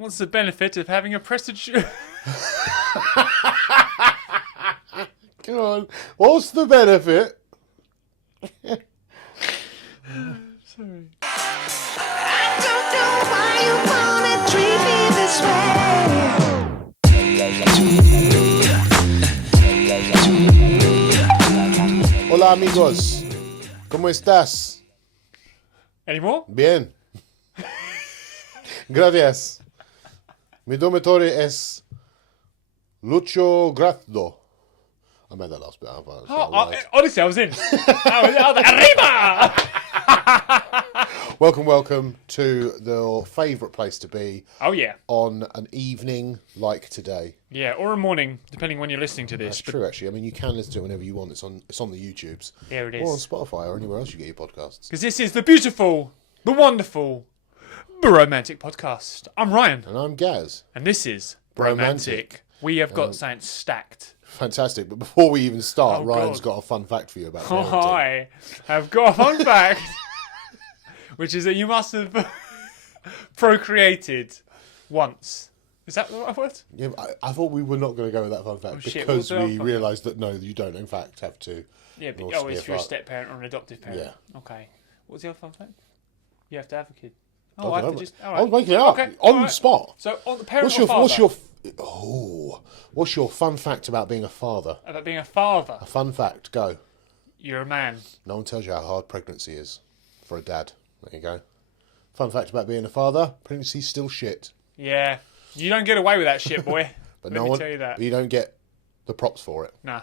What's the benefit of having a prestige? Come on. What's the benefit? Sorry. I don't know why you wanna treat me this way. Hola amigos. ¿Cómo estás? Any more? Bien. Gracias. Mi dormitorio es Lucho Grado. I made that last bit up. Honestly, I was in. Arriba! Welcome to the favourite place to be Oh, yeah. on an evening like today. Yeah, or a morning, depending when you're listening to this. That's true, actually. I mean, you can listen to it whenever you want. It's on the YouTubes. There it Or on is. Spotify or anywhere else you get your podcasts. Because this is the beautiful, the wonderful Bromantic Podcast. I'm Ryan. And I'm Gaz. And this is Bromantic. Bromantic. We have got something stacked. Fantastic. But before we even start, Oh, Ryan's God. got a fun fact for you about Oh, parenting. I have got a fun fact, which is that you must have procreated once. Is that the right word? Yeah, I thought we were not going to go with that fun fact shit, because what's the other we fun realised that no, you don't in fact have to. Yeah, but Or if be you're a a step parent or an adoptive parent. Yeah. Okay. What's the other fun fact? You have to have a kid. I Oh, I don't have know. to just. I was making it up Okay, on all the right. spot. So, on the parent or father? What's your fun fact about being a father? About being a father, A fun fact, go. you're a man. No one tells you how hard pregnancy is for a dad. There you go. Fun fact about being a father: pregnancy's still shit. Yeah. You don't get away with that shit, boy. But Let no me one, tell you that. but you don't get the props for it Nah,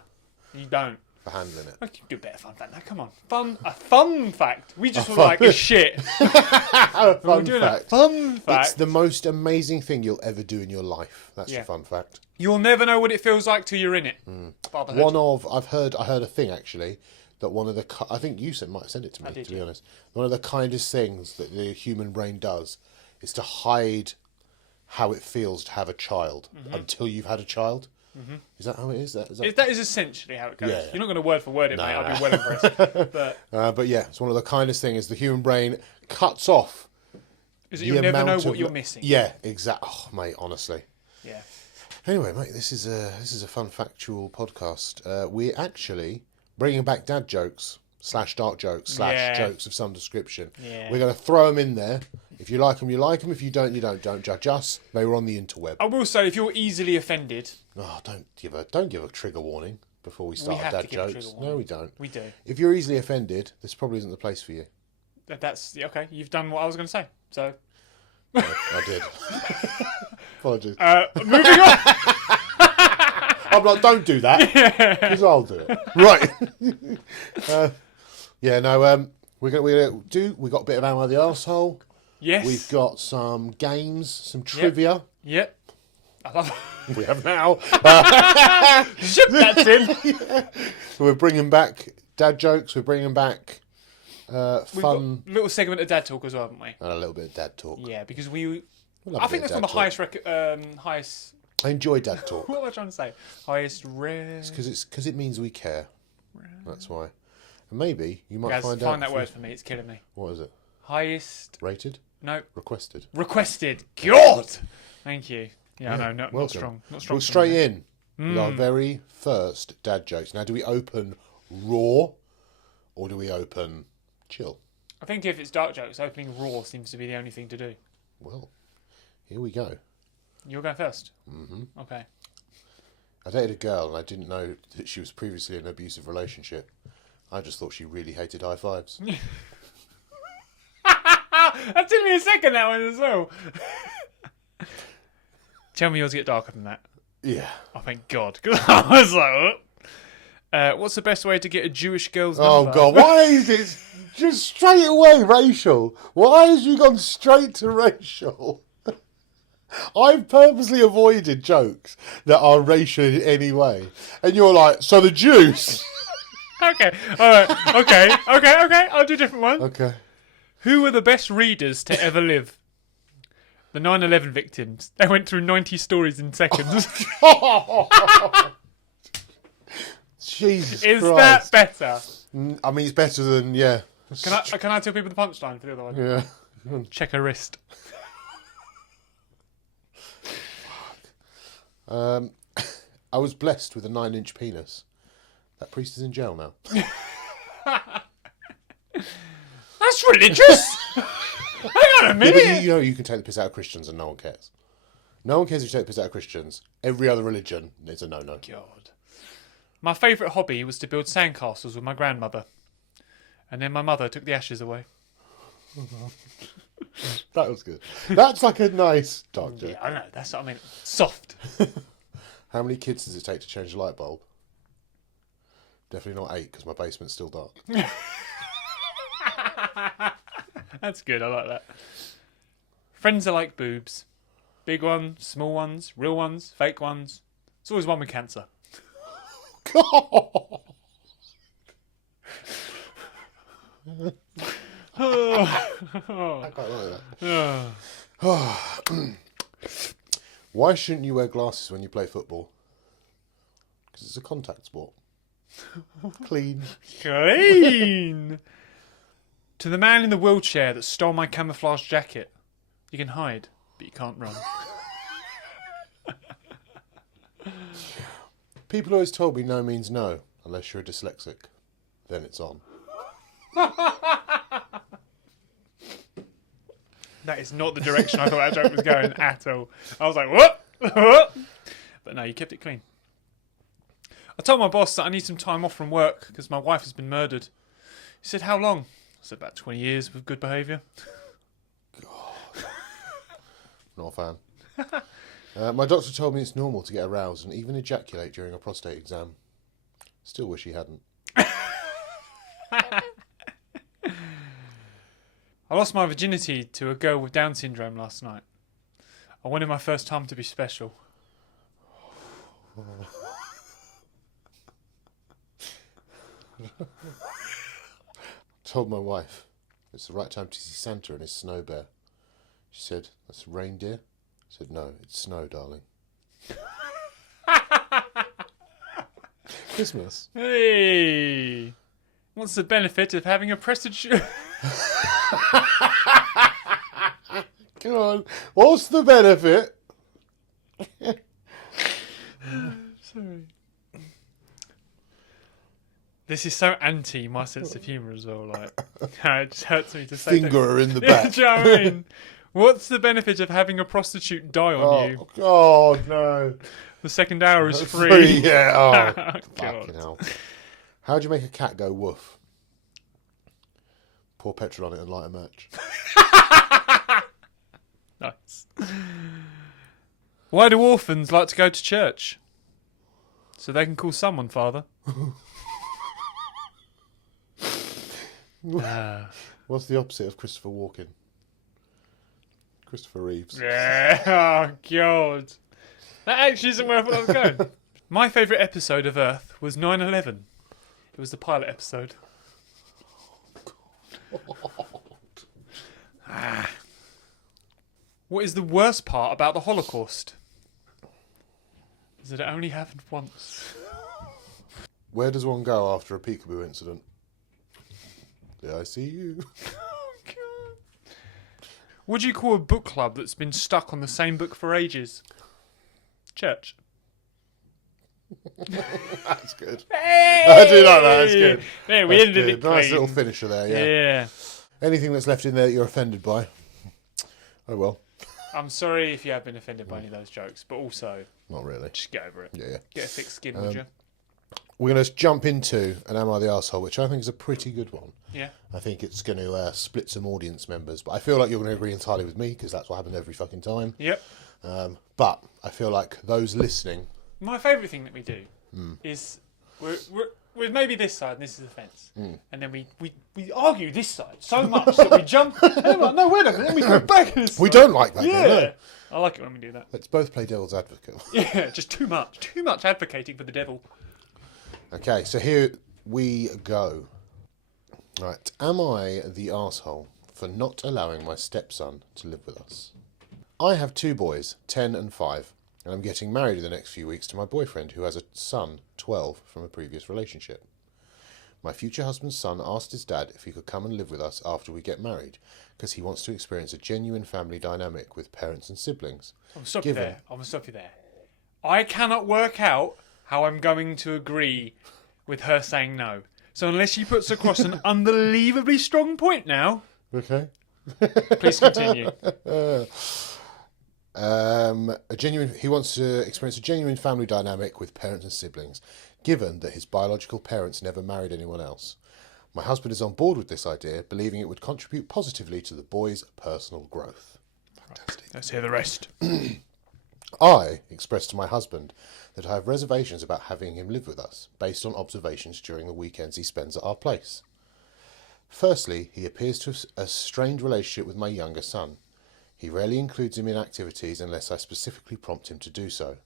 you don't. for handling it. I can do a better fun fact. Now, come on. A fun fact. We just were fun- like, it's shit. We're Fun doing a fact. fun fact. It's the most amazing thing you'll ever do in your life. That's Yeah. your fun fact. You'll never know what it feels like till you're in it. Fatherhood. I heard a thing actually that one of the I think you might have sent it to me, to be honest. One of the kindest things that the human brain does is to hide how it feels to have a child until you've had a child. Is that how it is? That That is essentially how it goes. Yeah, yeah. You're not going to word for word it, mate. No. I'd be well impressed. but yeah, it's one of the kindest things. The human brain cuts off. Is that the you'll never know amount what of- you're missing. Yeah, exactly. Oh, mate, honestly. Yeah. Anyway, mate, this is a fun factual podcast. We're actually bringing back dad jokes / dark jokes / Yeah. jokes of some description. Yeah. We're going to throw them in there. If you like them, you like them. If you don't, you don't. Don't judge us. They were on the interweb. I will say, if you're easily offended, Oh, don't give a trigger warning before we start have to dad give a jokes. trigger warning. No, we don't. we do. If you're easily offended, this probably isn't the place for you. That's okay. You've done what I was going to say. So, I did. Apologies. moving on. I'm like, don't do that, because I'll do it. Right. We got a bit of Am I the Arsehole. Yes. We've got some games, some trivia. Yep. I love. We have now. Ship that's in. We're bringing back dad jokes. We're bringing back We've got fun a little segment of dad talk as well, haven't we? and a little bit of dad talk. Yeah, because love I a think bit that's of one of the dad highest. I enjoy dad talk What am I trying to say? Highest res. because it means we care. That's why. And maybe you might Guys, find find out. that word for me. It's killing me. What is it? Highest. Rated? No. Requested? Requested. God. Thank you. Yeah, no, not welcome. strong. Not strong. We're straight in with our very first dad jokes. Now, do we open raw or do we open chill? I think if it's dark jokes, opening raw seems to be the only thing to do. Well, here we go. You're going first. Okay. I dated a girl and I didn't know that she was previously in an abusive relationship. I just thought she really hated high fives. That took me a second, that one as well. Tell me yours get darker than that. Yeah. Oh, thank God. 'Cause I was like, what's the best way to get a Jewish girl's Oh, number? God. Why is it just straight away racial? Why has you gone straight to racial? I've purposely avoided jokes that are racial in any way. And you're like, so the Jews. Okay, alright, okay. I'll do a different one. Okay. Who were the best readers to ever live? The 9/11 victims. They went through 90 stories in seconds. Jesus Is Christ. that better? I mean, it's better than, yeah. Can I tell people the punchline for the other one? Yeah. Check her wrist. I was blessed with a 9-inch penis. That priest is in jail now. That's religious. Hang on a Yeah, minute. but you can take the piss out of Christians and no one cares. No one cares if you take the piss out of Christians. Every other religion is a no-no. God. My favourite hobby was to build sandcastles with my grandmother. And then my mother took the ashes away. That was good. That's like a nice dark joke. Yeah, I know. That's what I mean. Soft. How many kids does it take to change a light bulb? Definitely not 8 because my basement's still dark. That's good. I like that. Friends are like boobs. Big ones, small ones, real ones, fake ones. There's always one with cancer. God. I quite like that. Why shouldn't you wear glasses when you play football? Because it's a contact sport. Clean. Clean. To the man in the wheelchair that stole my camouflage jacket. You can hide, but you can't run. People always told me no means no, unless you're a dyslexic. Then it's on. That is not the direction I thought that joke was going at all. I was like, what? What? But no, you kept it clean. I told my boss that I need some time off from work because my wife has been murdered. He said, how long? I said, about 20 years with good behaviour. Not a fan. My doctor told me it's normal to get aroused and even ejaculate during a prostate exam. Still wish he hadn't. I lost my virginity to a girl with Down syndrome last night. I wanted my first time to be special. Told my wife it's the right time to see Santa and his snow bear. She said, that's reindeer? I said, no, it's snow, darling. Christmas. Hey! What's the benefit of having a prostitute? Come on, what's the benefit? Sorry. This is so anti my sense of humour as well. Like, it just hurts me to say. Finger her in the Yeah, back. do you know what I mean? What's the benefit of having a prostitute die on you? Oh, God, no. The second hour is free. Yeah, oh, God. fucking hell. How do you make a cat go woof? Pour petrol on it and light a match. Nice. Why do orphans like to go to church? So they can call someone father. What's the opposite of Christopher Walken? Christopher Reeves. Yeah. Oh, God. That actually isn't where I thought I was going. My favourite episode of Earth was 9/11. It was the pilot episode. What is the worst part about the Holocaust? Is that it only happened once. Where does one go after a peekaboo incident? Yeah, I see you. Oh, God. What do you call a book club that's been stuck on the same book for ages? Church. That's good. Hey! I do like that, that's good. Yeah, we That's ended good. it clean. Nice little finisher there, yeah. Yeah. Anything that's left in there that you're offended by? Oh well, I'm sorry if you have been offended by any of those jokes, but also, not really. just get over it. Yeah. Get a thick skin, would you? We're going to jump into an Am I the Arsehole, which I think is a pretty good one. Yeah. I think it's going to split some audience members, but I feel like you're going to agree entirely with me because that's what happens every fucking time. Yep. But I feel like those listening, My favourite thing that we do is we're maybe this side and this is the fence. And then we argue this side so much that we jump and I'm like, no, wait a minute, we go back to this we side. don't like that. Yeah. No. I like it when we do that. Let's both play devil's advocate. Yeah, just too much advocating for the devil. Okay, so here we go. Right, am I the arsehole for not allowing my stepson to live with us? I have 2 boys, 10 and 5, and I'm getting married in the next few weeks to my boyfriend who has a son, 12, from a previous relationship. My future husband's son asked his dad if he could come and live with us after we get married, because he wants to experience a genuine family dynamic with parents and siblings. I'm going to stop you there. I cannot work out how I'm going to agree with her saying no. So unless she puts across an unbelievably strong point now, Okay. please continue. He wants to experience a genuine family dynamic with parents and siblings, given that his biological parents never married anyone else. My husband is on board with this idea, believing it would contribute positively to the boy's personal growth. Fantastic. Let's hear the rest. I expressed to my husband that I have reservations about having him live with us, based on observations during the weekends he spends at our place. Firstly, he appears to have a strained relationship with my younger son. He rarely includes him in activities unless I specifically prompt him to do so.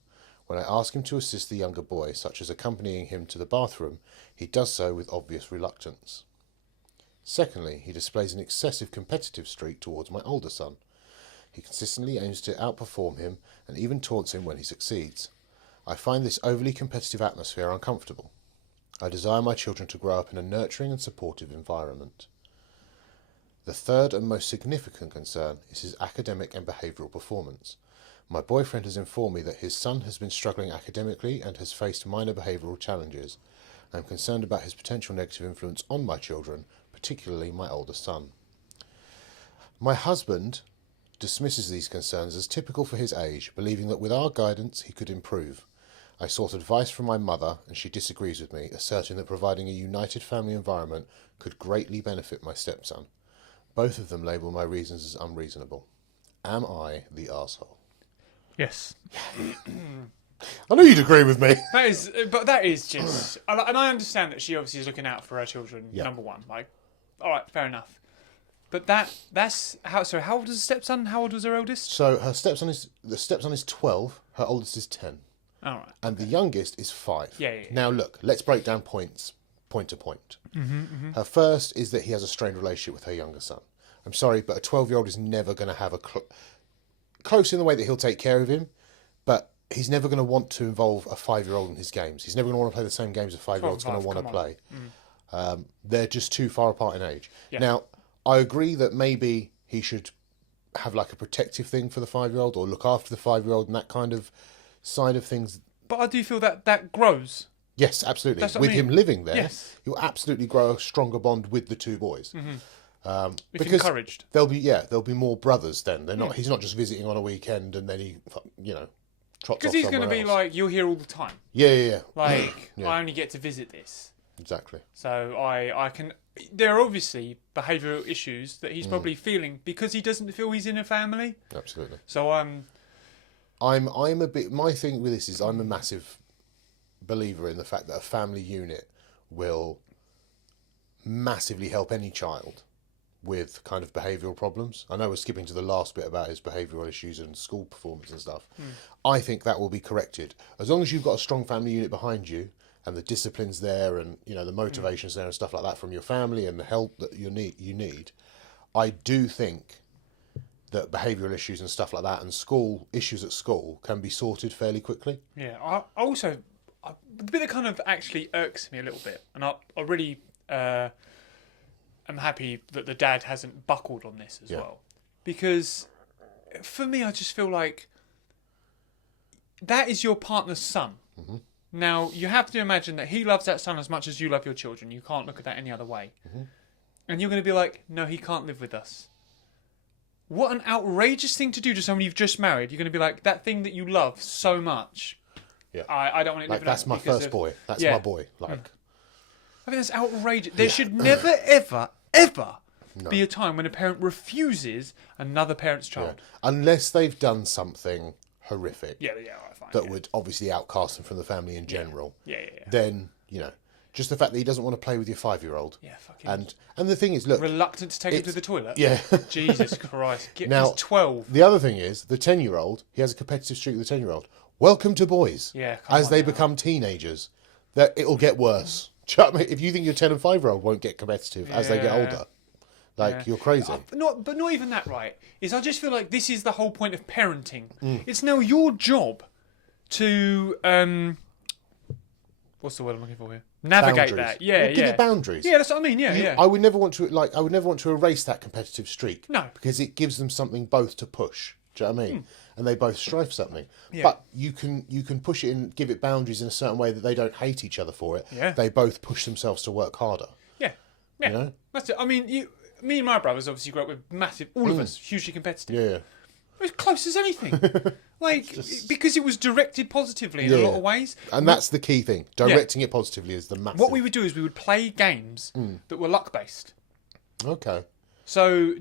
When I ask him to assist the younger boy, such as accompanying him to the bathroom, he does so with obvious reluctance. Secondly, he displays an excessive competitive streak towards my older son. He consistently aims to outperform him and even taunts him when he succeeds. I find this overly competitive atmosphere uncomfortable. I desire my children to grow up in a nurturing and supportive environment. The third and most significant concern is his academic and behavioural performance. My boyfriend has informed me that his son has been struggling academically and has faced minor behavioural challenges. I am concerned about his potential negative influence on my children, particularly my older son. My husband dismisses these concerns as typical for his age, believing that with our guidance he could improve. I sought advice from my mother and she disagrees with me, asserting that providing a united family environment could greatly benefit my stepson. Both of them label my reasons as unreasonable. Am I the arsehole? Yes. I knew you'd agree with me. That is just... And I understand that she obviously is looking out for her children, number one. Like, all right, fair enough. But that's how. So how old is the stepson? How old was her eldest? So the stepson is 12. Her oldest is 10. All right. And the youngest is 5. Yeah. Now look, let's break down points, point to point. Her first is that he has a strained relationship with her younger son. I'm sorry, but a 12-year-old is never going to have a close in the way that he'll take care of him, but he's never going to want to involve a 5-year-old in his games. He's never going to want to play the same games a 5-year-old's going to want to play. They're just too far apart in age. Yeah. Now, I agree that maybe he should have like a protective thing for the 5-year-old or look after the 5-year-old and that kind of side of things. But I do feel that grows. Yes, absolutely. With him living there, you'll absolutely grow a stronger bond with the two boys. Because encouraged. There'll be more brothers then. They're not. He's not just visiting on a weekend and then he, trots off. Because he's going to be like, you're here all the time. Yeah. Like, I only get to visit this. Exactly. So I can. There are obviously behavioural issues that he's probably feeling because he doesn't feel he's in a family. Absolutely. So I'm a bit. My thing with this is I'm a massive believer in the fact that a family unit will massively help any child with kind of behavioural problems. I know we're skipping to the last bit about his behavioural issues and school performance and stuff. I think that will be corrected as long as you've got a strong family unit behind you. And the discipline's there, and the motivation's there, and stuff like that from your family, and the help that you need. I do think that behavioural issues and stuff like that, and issues at school, can be sorted fairly quickly. Yeah. The bit that kind of actually irks me a little bit, and I really am happy that the dad hasn't buckled on this as well, because for me, I just feel like that is your partner's son. Mm-hmm. Now, you have to imagine that he loves that son as much as you love your children. You can't look at that any other way. Mm-hmm. And you're going to be like, no, he can't live with us. What an outrageous thing to do to someone you've just married. You're going to be like, that thing that you love so much, I don't want it like, living that's my first boy. That's my boy. Like, I think that's outrageous. There should never, ever, ever be a time when a parent refuses another parent's child. Yeah. Unless they've done something horrific. Yeah, alright, fine. That would obviously outcast him from the family in general. Yeah. Then, just the fact that he doesn't want to play with your 5-year-old. Yeah, fucking. And the thing is, look. Reluctant to take him to the toilet? Yeah. Jesus Christ. Now, he's 12. The other thing is, the 10-year-old, he has a competitive streak with the 10-year-old. Welcome to boys. Yeah, as they become teenagers, that it'll get worse. Do you know what I mean? If you think your 10 and 5-year-old won't get competitive as they get older. You're crazy. But not even that, right? I just feel like this is the whole point of parenting. It's now your job to what's the word I'm looking for here? Navigate boundaries. That. Yeah, Give it boundaries. Yeah, that's what I mean. Yeah. I would never want to erase that competitive streak. No. Because it gives them something both to push. Do you know what I mean? and they both strive for something. Yeah. But you can push it and give it boundaries in a certain way that they don't hate each other for it. Yeah. They both push themselves to work harder. Yeah. Yeah. You know? That's it. I mean, me and my brothers obviously grew up with massive, all of us, hugely competitive. Yeah. It was close as anything. Because it was directed positively in a Yeah. lot of ways. And that's the key thing. Directing it positively is the massive. What we would do is we would play games that were luck-based. Okay. So,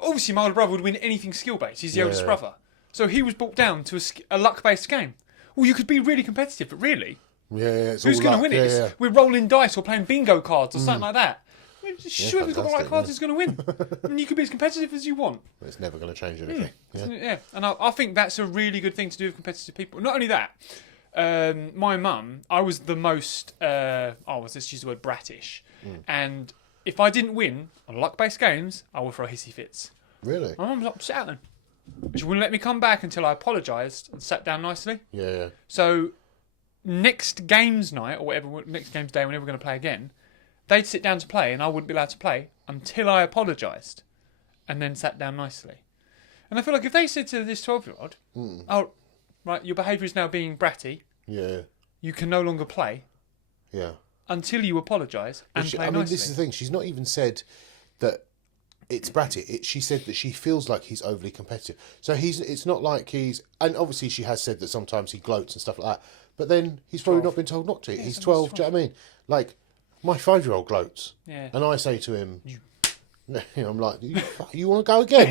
obviously my older brother would win anything skill-based. He's the oldest Yeah. brother. So he was brought down to a luck-based game. Well, you could be really competitive, but really, Yeah, it's who's all going to luck. win it? Yeah, yeah. We're rolling dice or playing bingo cards or something like that. Whoever's got the right fantastic, cards yeah. is going to win. And you can be as competitive as you want. It's never going to change anything. Yeah. Yeah, and I think that's a really good thing to do with competitive people. Not only that, my mum, I was the most, let's use the word brattish. And if I didn't win on luck-based games, I would throw hissy fits. Really? My mum was upset at them. She wouldn't let me come back until I apologised and sat down nicely. Yeah, yeah. So next games night, or whatever, next games day, whenever we're going to play again, they'd sit down to play and I wouldn't be allowed to play until I apologised and then sat down nicely. And I feel like if they said to this 12-year-old, oh, right, your behaviour is now being bratty, Yeah. you can no longer play Yeah. until you apologise and play nicely. This is the thing. She's not even said that it's bratty. She said that she feels like he's overly competitive. So it's not like he's... And obviously she has said that sometimes he gloats and stuff like that. But then he's probably 12. not been told not to. He's sometimes 12, do you know what I mean? Like, my 5-year-old gloats. Yeah. And I say to him... I'm like, you want to go again?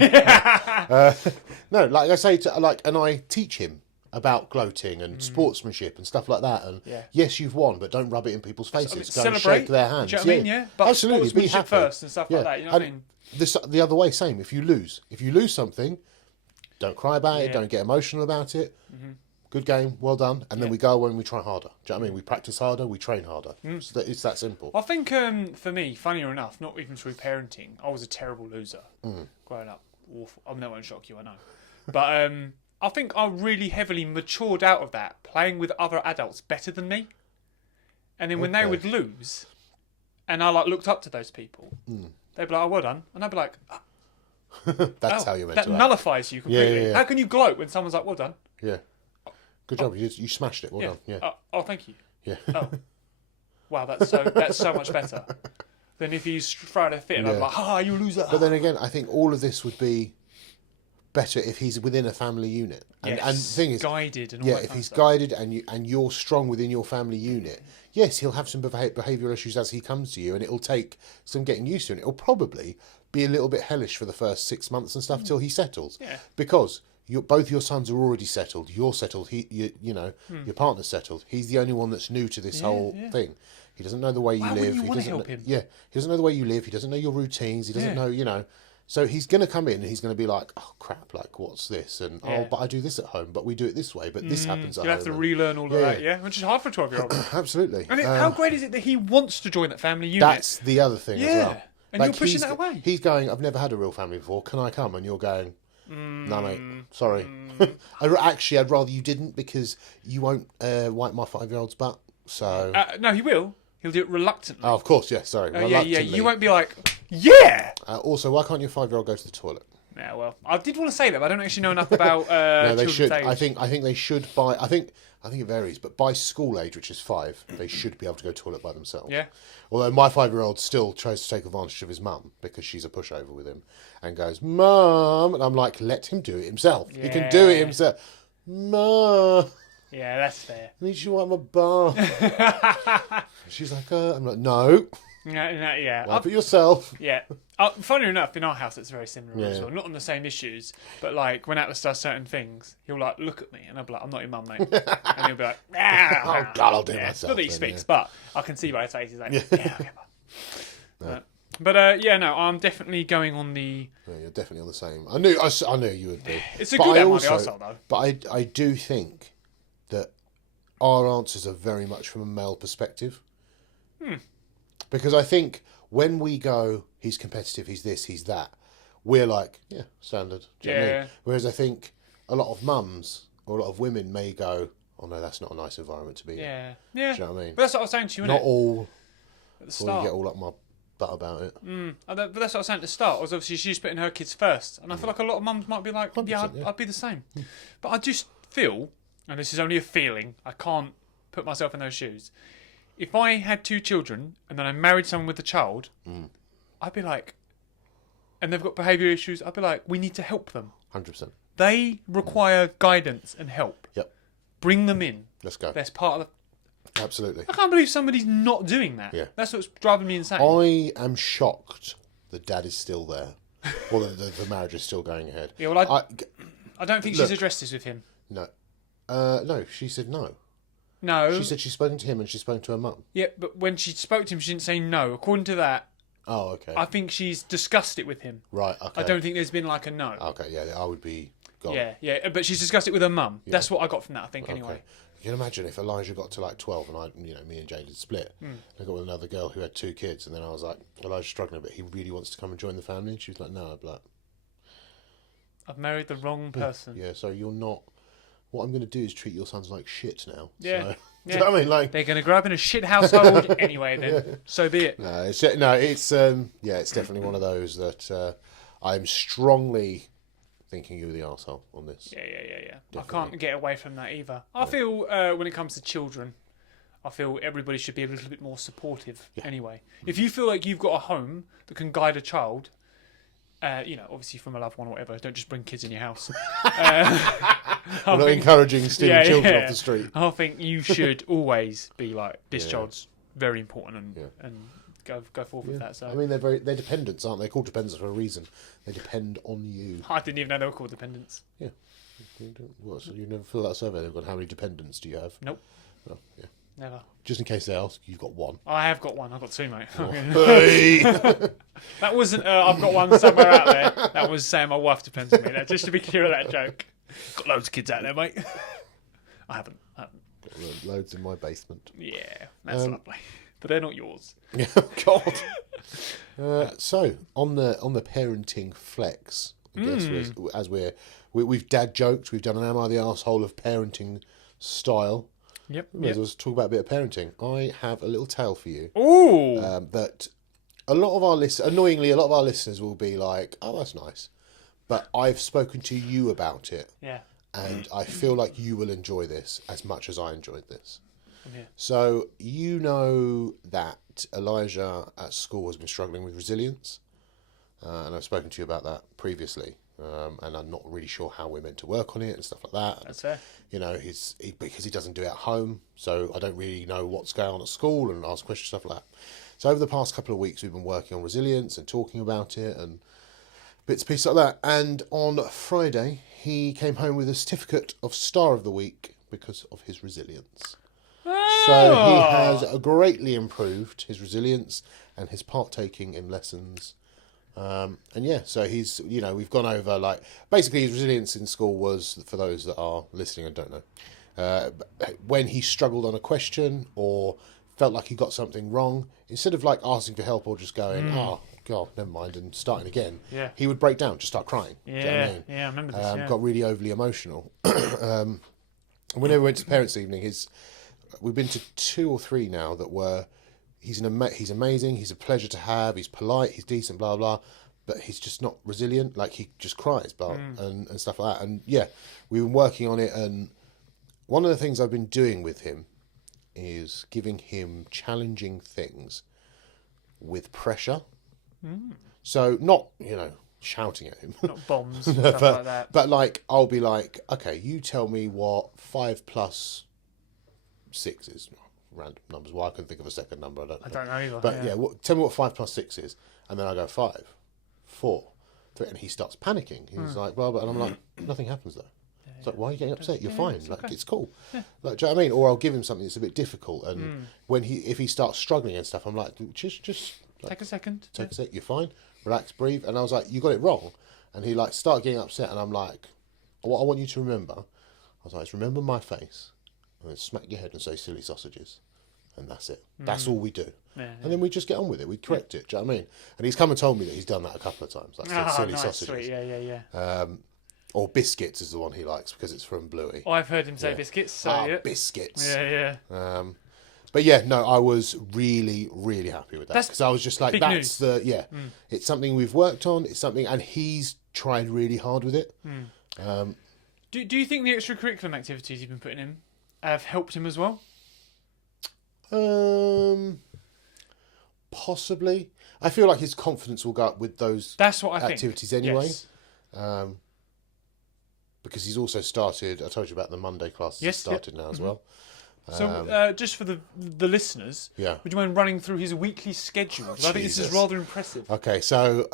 No, like I say to... and I teach him about gloating and sportsmanship and stuff like that. And yes, you've won, but don't rub it in people's faces. Go and celebrate, shake their hands. Do you know what I mean? Yeah. But absolutely. Be sportsmanship happy first and stuff like that. You know what I mean? The other way, same. If you lose something, don't cry about it. Don't get emotional about it. Good game, well done. And then we go away and we try harder. Do you know what I mean? We practice harder, we train harder. So it's that simple. I think for me, funnier enough, not even through parenting, I was a terrible loser growing up. Awful. I mean, that won't shock you, I know. But I think I really heavily matured out of that, playing with other adults better than me. And then when they would lose, and I looked up to those people, they'd be like, "Oh, well done," and I'd be like, That's how you're meant that to act. nullifies you completely. Yeah. How can you gloat when someone's like, "Well done"? Yeah. Good job. You smashed it. Well done. Yeah. Thank you. Yeah. Oh, wow, that's so much better than if he's throwing a fit and I'm like, you loser. But then again, I think all of this would be better if he's within a family unit. And the thing is, guided and all that if kind he's of stuff. guided and you're strong within your family unit, yes, he'll have some behavioural issues as he comes to you, and it'll take some getting used to, and it'll probably be a little bit hellish for the first 6 months and stuff till he settles. Yeah. Because both your sons are already settled. You're settled. Your partner's settled. He's the only one that's new to this whole thing. He doesn't know the way you Why live. wouldn't you He wanna doesn't help know, him? Yeah, he doesn't know the way you live. He doesn't know your routines. He doesn't know, So he's going to come in and he's going to be like, oh, crap, like, what's this? And, oh, but I do this at home, but we do it this way, but this happens at You'll home. have to and- relearn all of that, which is hard for a 12-year-old. Absolutely. And how great is it that he wants to join that family unit? That's the other thing as well. And you're pushing that away. He's going, I've never had a real family before. Can I come? And you're going, no, mate. Sorry. I'd rather you didn't, because you won't wipe my 5-year-old's butt. So. No, he will. He'll do it reluctantly. Oh, of course, yeah. Sorry. Yeah. You won't be like, yeah. Also, why can't your 5-year-old go to the toilet? Yeah, well, I did want to say that, but I don't actually know enough about No, they children's should. age. I think they should by. I think it varies, but by school age, which is 5, they should be able to go to the toilet by themselves. Yeah. Although my 5-year-old still tries to take advantage of his mum because she's a pushover with him, and goes, "Mum," and I'm like, "Let him do it himself. He can do it himself." Mum, Yeah, that's fair. I need you to wipe my bum. She's like, I'm like, no, Yeah. wipe it yourself. Yeah. Funny enough, in our house, it's very similar as Yeah. well. Not on the same issues, but like when Atlas does certain things, he'll like look at me and I'll be like, "I'm not your mum, mate," and he'll be like, Oh God, I'll do yeah. myself. Not that he then, speaks, but I can see by his face. He's like, "Yeah, okay, But I'm definitely going on the. Yeah, you're definitely on the same. I knew you would be. It's a But good I out on the also- arsehole, though. But I do think that our answers are very much from a male perspective. Because I think when we go, he's competitive, he's this, he's that, we're like, yeah, standard. Do you know what I mean? Whereas I think a lot of mums or a lot of women may go, oh no, that's not a nice environment to be in. Yeah. Do you know what I mean? But that's what I was saying to you, Not innit? all, At the before you start. get all up my but about it. But that's what I was saying at the start. Was obviously she's putting her kids first, and I feel like a lot of mums might be like, yeah, I'd be the same. But I just feel, and this is only a feeling, I can't put myself in those shoes. If I had 2 children and then I married someone with a child, I'd be like, and they've got behaviour issues, I'd be like, we need to help them. 100%. They require guidance and help. Yep. Bring them in. Let's go. That's part of the... Absolutely. I can't believe somebody's not doing that. Yeah. That's what's driving me insane. I am shocked that Dad is still there. Well, the marriage is still going ahead. Yeah, well, I don't think she's addressed this with him. No. No, she said no. No. She said she's spoken to him and she's spoken to her mum. Yeah, but when she spoke to him, she didn't say no. According to that, Oh, okay. I think she's discussed it with him. Right, okay. I don't think there's been like a no. Okay, yeah, I would be gone. Yeah, but she's discussed it with her mum. That's what I got from that, I think, anyway. Okay. You can imagine if Elijah got to like 12 and me and Jane had split. I got with another girl who had 2 kids, and then I was like, Elijah's struggling, but he really wants to come and join the family. And she was like, no. I'd be like, I've married the wrong person. yeah, so you're not. What I'm going to do is treat your sons like shit now. Yeah. So, Yeah. do you know what I mean? Like, They're going to grow up in a shit household anyway, then. So be it. it's definitely one of those that I'm strongly thinking you were the arsehole on this. Yeah. I can't get away from that either. I feel when it comes to children, I feel everybody should be a little bit more supportive anyway. If you feel like you've got a home that can guide a child, obviously from a loved one or whatever, don't just bring kids in your house. I'm not encouraging stealing children off the street. I think you should always be like, this child's very important and go forward with that. So I mean, they're dependents, aren't they? They're called dependents for a reason. They depend on you. I didn't even know they were called dependents. Yeah. What, so you never fill that survey? They've got how many dependents do you have? Nope. Oh, yeah. Never. Just in case they ask, you've got 1. I have got one. I've got 2, mate. Hey! That wasn't. I've got one somewhere out there. That was saying my wife depends on me. Now, just to be clear of that joke. Got loads of kids out there, mate. I haven't. Got loads in my basement. Yeah, that's lovely. But they're not yours. Yeah, God. So on the parenting flex, I guess we've dad joked. We've done an am I the arsehole of parenting style. Yep. Let's talk about a bit of parenting. I have a little tale for you. Ooh. That a lot of our annoyingly, a lot of our listeners will be like, "Oh, that's nice," but I've spoken to you about it. Yeah. And I feel like you will enjoy this as much as I enjoyed this. Yeah. So you know that Elijah at school has been struggling with resilience, and I've spoken to you about that previously. And I'm not really sure how we're meant to work on it and stuff like that. That's fair. You know, because he doesn't do it at home, so I don't really know what's going on at school and ask questions, stuff like that. So over the past couple of weeks, we've been working on resilience and talking about it and bits and pieces like that. And on Friday, he came home with a certificate of Star of the Week because of his resilience. Oh. So he has greatly improved his resilience and his partaking in lessons. So he's, we've gone over, basically his resilience in school was, for those that are listening and don't know, when he struggled on a question or felt like he got something wrong, instead of asking for help or just going, oh, God, never mind, and starting again, he would break down, just start crying. Yeah, do you know what I mean? I remember this, Got really overly emotional. Whenever we went to Parents' Evening, we've been to 2 or 3 now that were... He's amazing. He's a pleasure to have. He's polite. He's decent. Blah blah. But he's just not resilient. He just cries, and stuff like that. And we've been working on it. And one of the things I've been doing with him is giving him challenging things with pressure. So not shouting at him, not bombs, and stuff like that. But I'll be like, okay, you tell me what 5 plus 6 is. Random numbers. Well, I couldn't think of a second number. I don't know either. But tell me what 5 plus 6 is, and then I go 5, 4, 3, and he starts panicking. He's like, blah blah, and I'm like, nothing happens though. It's like, why are you getting upset? You're fine. It's cool. Yeah. Do you know what I mean? Or I'll give him something that's a bit difficult, and if he starts struggling and stuff, I'm like, just take a second. Take a sec. You're fine. Relax, breathe. And I was like, you got it wrong, and he started getting upset, and I'm like, what I want you to remember, I was like, remember my face. And then smack your head and say silly sausages. And that's it. That's all we do. Yeah. And then we just get on with it. We correct it. Do you know what I mean? And he's come and told me that he's done that a couple of times. Silly sausages. Sweet. Yeah. Or biscuits is the one he likes because it's from Bluey. I've heard him say biscuits. So biscuits. Yeah. But yeah, no, I was really, really happy with that That's because I was just like, big that's news. it's something we've worked on. It's something, and he's tried really hard with it. Do you think the extracurricular activities you've been putting in have helped him as well? Possibly. I feel like his confidence will go up with those That's what I activities think. anyway. Yes. Because he's also started. I told you about the Monday classes. Yes, He's started now as well. So, just for the listeners, Yeah. would you mind running through his weekly schedule? 'Cause I think this is Jesus. rather impressive. Okay, so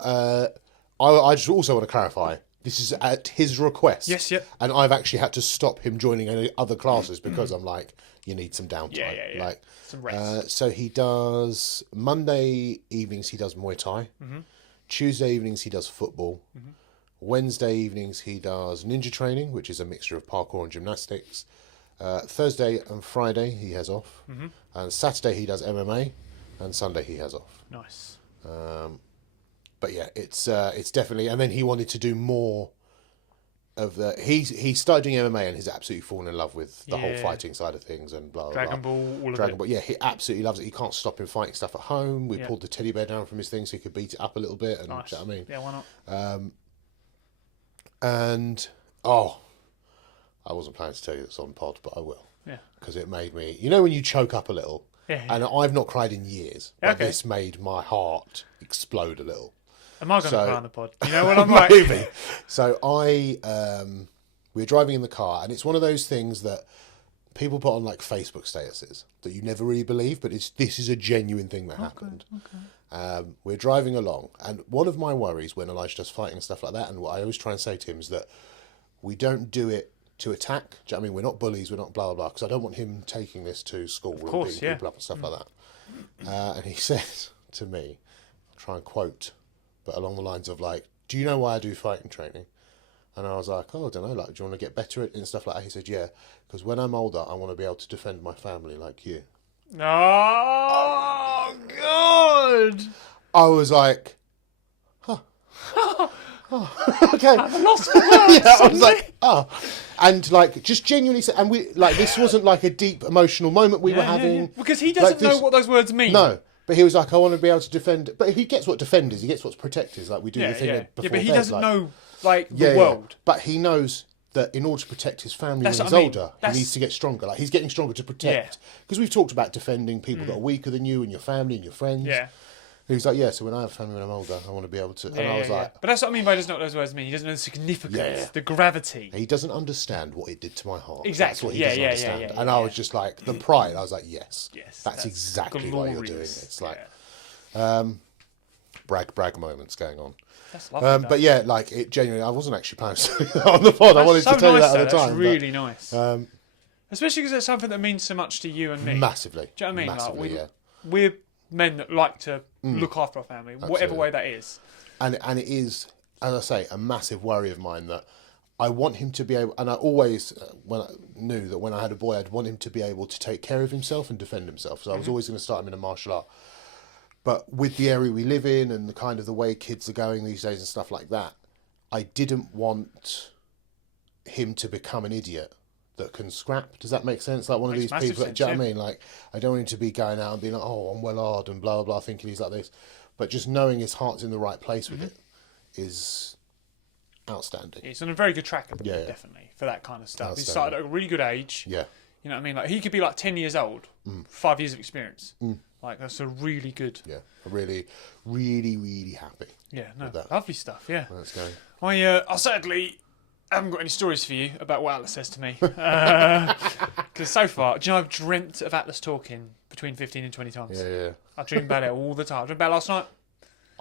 I just also want to clarify. This is at his request. Yes, yeah. And I've actually had to stop him joining any other classes because I'm like, you need some downtime. Yeah. Like, Some rest. so he does Monday evenings. He does Muay Thai. Tuesday evenings he does football. Wednesday evenings he does ninja training, which is a mixture of parkour and gymnastics. Thursday and Friday he has off, and Saturday he does MMA, and Sunday he has off. Nice. But yeah, it's definitely. And then he wanted to do more of the. He started doing MMA and he's absolutely fallen in love with the whole fighting side of things and blah blah. Dragon blah. Ball, all of Dragon it. Ball. Yeah, he absolutely loves it. He can't stop him fighting stuff at home. We Yeah. pulled the teddy bear down from his thing so he could beat it up a little bit. And Nice. do you know what I mean? Yeah, why not? And I wasn't planning to tell you this on pod, but I will. Yeah. Because it made me. You know when you choke up a little. Yeah. And I've not cried in years, but Okay. this made my heart explode a little. Am I going to So- cry on the pod? You know what I'm like? Maybe. So we were driving in the car, and it's one of those things that people put on like Facebook statuses that you never really believe, but this is a genuine thing that happened. We're driving along, and one of my worries when Elijah does fighting and stuff like that, and what I always try and say to him is that we don't do it to attack. Do you know what I mean? We're not bullies, we're not blah blah blah, because I don't want him taking this to school and course, beating yeah. people up and stuff like that. And he says to me, I'll try and quote, but along the lines of like, do you know why I do fighting training? And I was like, oh, I don't know, like, do you want to get better at it and stuff like that? He said, yeah, because when I'm older, I want to be able to defend my family like you. Oh, God. I was like, okay. I've lost my words. Yeah, I was like, oh. And like, just genuinely, and we, like, this wasn't like a deep emotional moment we were having. Because he doesn't Like this- know what those words mean. No. But he was like, I want to be able to defend. But he gets what defend is. He gets what's protect is. Like, we do Yeah, the thing yeah. before Yeah, but he bed, doesn't like- know, like, Yeah, the yeah. world. But he knows that in order to protect his family That's when he's what I mean. older, That's- he needs to get stronger. Like, he's getting stronger to protect. Because we've talked about defending people that are weaker than you and your family and your friends. Yeah. He was like, yeah, so when I have a family when I'm older, I want to be able to. And I was like, But that's what I mean by he doesn't know what those words mean. He doesn't know the significance, Yeah. the gravity. he doesn't understand what it did to my heart. That's Exactly. what he Yeah, doesn't yeah, understand. yeah, and I was just like, the pride. I was like, yes. Yes. That's exactly why you're doing it. glorious. It's like Yeah. brag moments going on. That's lovely. But yeah, like it genuinely, I wasn't actually planning to say that on the pod. I wanted so to tell nice, you that though. at the time. That's really nice. but, Especially because it's something that means so much to you and me. massively. Do you know what I mean? Massively, Like, yeah. we're men that like to look after our family, whatever Absolutely. way that is. And it is, as I say, a massive worry of mine that I want him to be able. And I always, when I knew that when I had a boy, I'd want him to be able to take care of himself and defend himself. So I was always going to start him in a martial art. But with the area we live in and the kind of the way kids are going these days and stuff like that, I didn't want him to become an idiot that can scrap. Does that make sense? Like one of Makes these massive people, sense, do you know what I yeah. mean? Like, I don't want him to be going out and being like, oh, I'm well hard and blah, blah, blah, thinking he's like this. But just knowing his heart's in the right place with it is outstanding. He's on a very good track at the Yeah, moment, yeah. definitely, for that kind of stuff. He Outstanding. started at a really good age. Yeah. You know what I mean? Like, he could be like 10 years old, 5 years of experience. Like, that's a really good... Yeah. I'm really, really, really happy. Yeah, no, that. lovely stuff, yeah. That's going. I sadly haven't got any stories for you about what Atlas says to me. Because so far, do you know I've dreamt of Atlas talking between 15 and 20 times? Yeah. I dream about it all the time. I dreamed about it last night.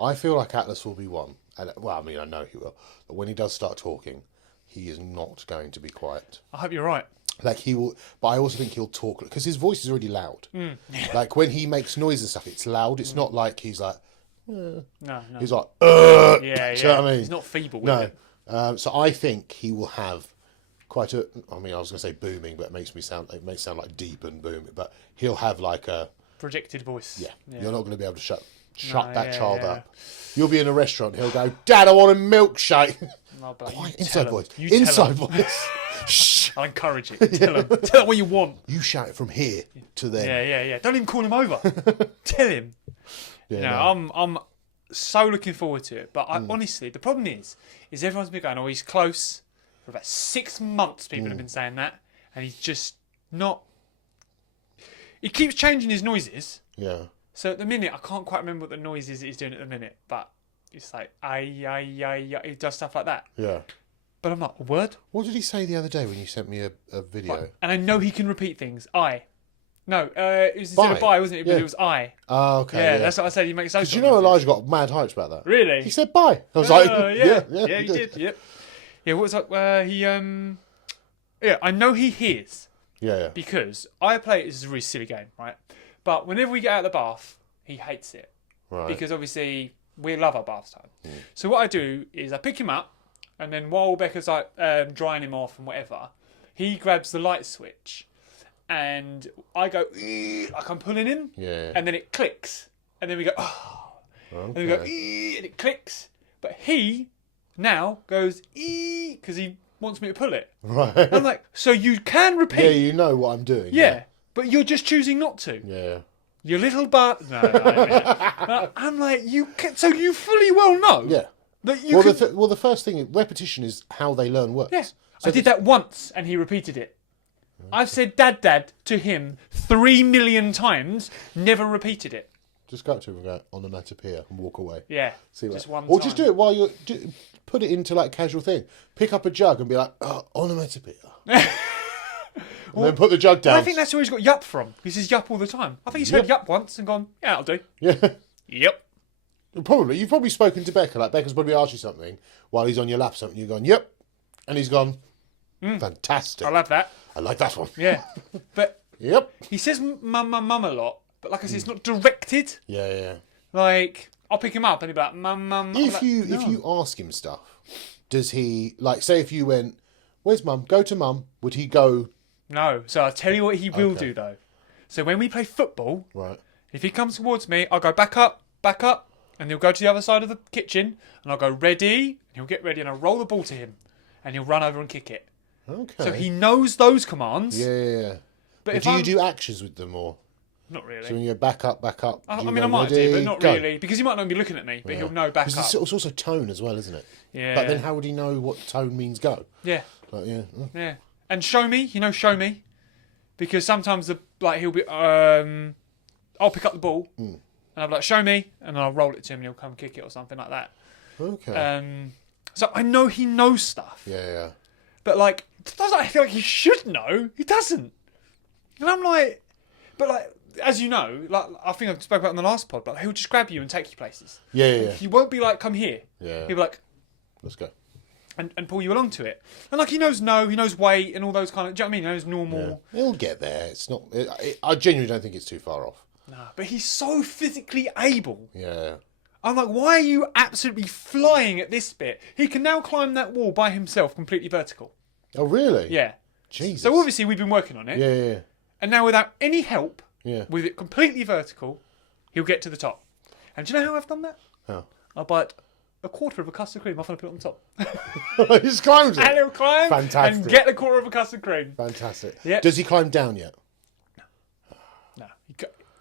I feel like Atlas will be one. And, well, I mean, I know he will. But when he does start talking, he is not going to be quiet. I hope you're right. Like he will, but I also think he'll talk because his voice is already loud. Like when he makes noise and stuff, it's loud. It's not like he's like, No. he's like, Yeah, do yeah. you know what I mean? He's not feeble with No. it. So I think he will have quite a. I mean, I was going to say booming, but it may sound like deep and booming. But he'll have like a Projected voice. yeah. You're not going to be able to shut Shut No, that yeah, child yeah. up. You'll be in a restaurant. He'll go, Dad, I want a milkshake. No, but Quiet, you inside tell voice. 'em. You tell Inside 'em. voice. Shh. I'll encourage it. Tell him what you want. You shout it from here to there. Yeah. Don't even call him over. Tell him. Yeah, I'm so looking forward to it. But I, honestly, the problem is everyone's been going, oh, he's close. For about 6 months, people have been saying that. And he's just not... He keeps changing his noises. Yeah. So at the minute, I can't quite remember what the noise is he's doing at the minute. But it's like, he does stuff like that. Yeah. But I'm like, a word? What did he say the other day when you sent me a video? And I know he can repeat things. No, it was instead of Bye. bye, wasn't it? But Yeah. it was I. Oh, okay. Yeah, that's what I said. He makes those. Because you know Elijah got mad hypes about that. Really? He said bye. I was like, yeah, he he did. Yep. Yeah, what was that? Yeah, I know he hears Yeah. because I play it. This is a really silly game, right? But whenever we get out of the bath, he hates it Right. because obviously we love our bath time. So what I do is I pick him up, and then while Becca's like drying him off and whatever, he grabs the light switch, and I go like I'm pulling him, Yeah. and then it clicks, and then we go, oh, and we go, and it clicks, but he now goes because he wants me to pull it. Right. I'm like, so you can Yeah, repeat, you know what I'm doing. yeah, but you're just choosing not to. Yeah. You little but no, I'm like so you fully well know. Yeah. That you Well, can, the first thing, repetition is how they learn words. yeah. So I did that once, and he repeated it. I've said "dad" to him 3 million times, never repeated it. Just go up to him and go, onomatopoeia, and walk away. Yeah, See what, just one or time. just do it while you're... put it into like a casual thing. Pick up a jug and be like, onomatopoeia. And then put the jug down. Well, I think that's where he's got yup from. He says yup all the time. I think he's heard yup once and gone, yeah, I'll do. Yeah. Yep. Probably. You've probably spoken to Becca. Like, Becca's probably asked you something while he's on your lap, something. You've gone, yep. And he's gone, fantastic. I love that. I like that one. Yeah. But Yep. he says mum a lot, but like I said, it's not directed. Yeah. Like, I'll pick him up and he'll be like, mum. I'm If like, you no. if you ask him stuff, does he, like, say if you went, where's mum? Go to mum. Would he go, No. So I'll tell you what he will Okay. do, though. So when we play football, right, if he comes towards me, I'll go back up, and he'll go to the other side of the kitchen, and I'll go ready, and he'll get ready, and I'll roll the ball to him, and he'll run over and kick it. okay. So he knows those commands. Yeah. But if do you I'm... do actions with them, or? Not really. So when you go back up, I do you mean, go, I might ready, do, but not go? really. Because he might not be looking at me, but he'll know back up. Because it's also tone as well, isn't it? Yeah. But then how would he know what tone means go? Yeah. Like, yeah. Yeah. And show me, show me. Because sometimes he'll be I'll pick up the ball and I'll be like, show me, and I'll roll it to him and he'll come kick it or something like that. Okay. So I know he knows stuff. Yeah. But like I feel like he should know. He doesn't. And I'm like, but like, as you know, like I think I spoke about it in the last pod, but he'll just grab you and take you places. Yeah. He won't be like, come here. Yeah. He'll be like, Let's go. and pull you along to it. And like he knows he knows weight and all those kind of, do you know what I mean? He knows normal. Yeah. He'll get there. It's not. I genuinely don't think it's too far off. Nah, but he's so physically able. Yeah. I'm like, why are you absolutely flying at this bit? He can now climb that wall by himself, completely vertical. Oh really? Yeah. Jesus. So obviously we've been working on it. Yeah. And now without any help, Yeah. with it completely vertical, he'll get to the top. And do you know how I've done that? How? I bite a quarter of a custard cream off and I put it on top. He just climbs it. And he'll climb Fantastic. and get a quarter of a custard cream. Fantastic. Yeah. Does he climb down yet? No.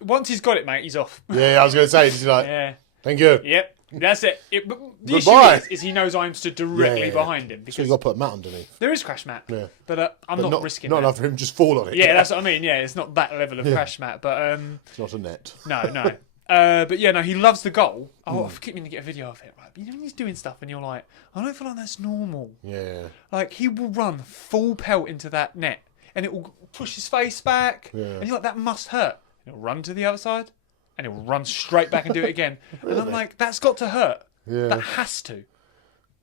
Once he's got it, mate, he's off. Yeah, I was going to say, is he like, Yeah. thank you. Yep. That's it. But the issue Goodbye. is he knows I'm stood directly Yeah. behind him. So Because you've got to put a mat underneath. there is crash mat. Yeah. But I'm not risking Not that. enough for him to just fall on it. Yeah, that's what I mean. Yeah, it's not that level of crash mat. But It's not a net. no. But yeah, no, he loves the goal. Oh, I keep meaning to get a video of it. Right? But you know when he's doing stuff and you're like, I don't feel like that's normal. Yeah. Like he will run full pelt into that net and it will push his face back. Yeah. And you're like, that must hurt. He'll run to the other side and he'll run straight back and do it again. And I'm like, that's got to hurt. Yeah. That has to.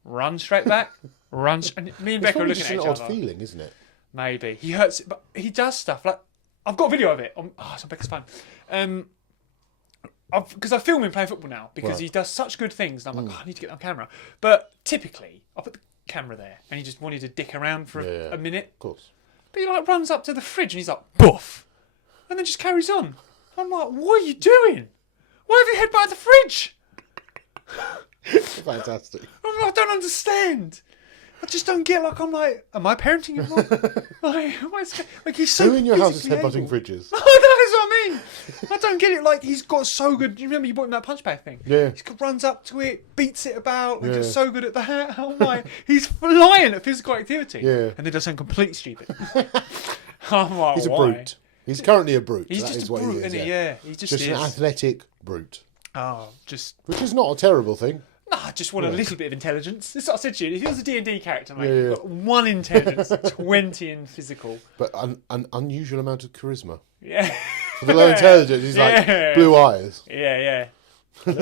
Run straight back. And me and Becca are It's probably looking just at an each odd other. feeling, isn't it? Maybe. He hurts it, but he does stuff. Like, I've got a video of it. It's on Becca's phone. Because I film him playing football now because Right. he does such good things. And I'm like, I need to get on camera. But typically, I put the camera there and he just wanted to dick around for Yeah. a minute. Of course. But he like runs up to the fridge and he's like, boof. And then just carries on. I'm like, what are you doing? Why have you headbutted the fridge? Fantastic. I don't understand. I just don't get. Like, I'm like, am I parenting him wrong? like he's so. Who in your house is physically headbutting able. fridges? No, that's what I mean. I don't get it. Like, he's got so good. Do you remember you bought him that punch bag thing? Yeah. He runs up to it, beats it about. Like, Yeah. He's so good at that. I'm like, he's flying at physical activity. Yeah. And then does something completely stupid. I'm like, He's a why? brute. He's currently a brute. He's That just is a what brute, he is. isn't he? Yeah. He just Just is. an athletic brute. Oh, just. Which is not a terrible thing. No, I just want a little bit of intelligence. That's what I said to you. If he was a D&D character, mate, Yeah, yeah. you've got 1 intelligence, 20 in physical. But an unusual amount of charisma. Yeah. For the low intelligence, he's like Yeah. blue eyes. Yeah, yeah.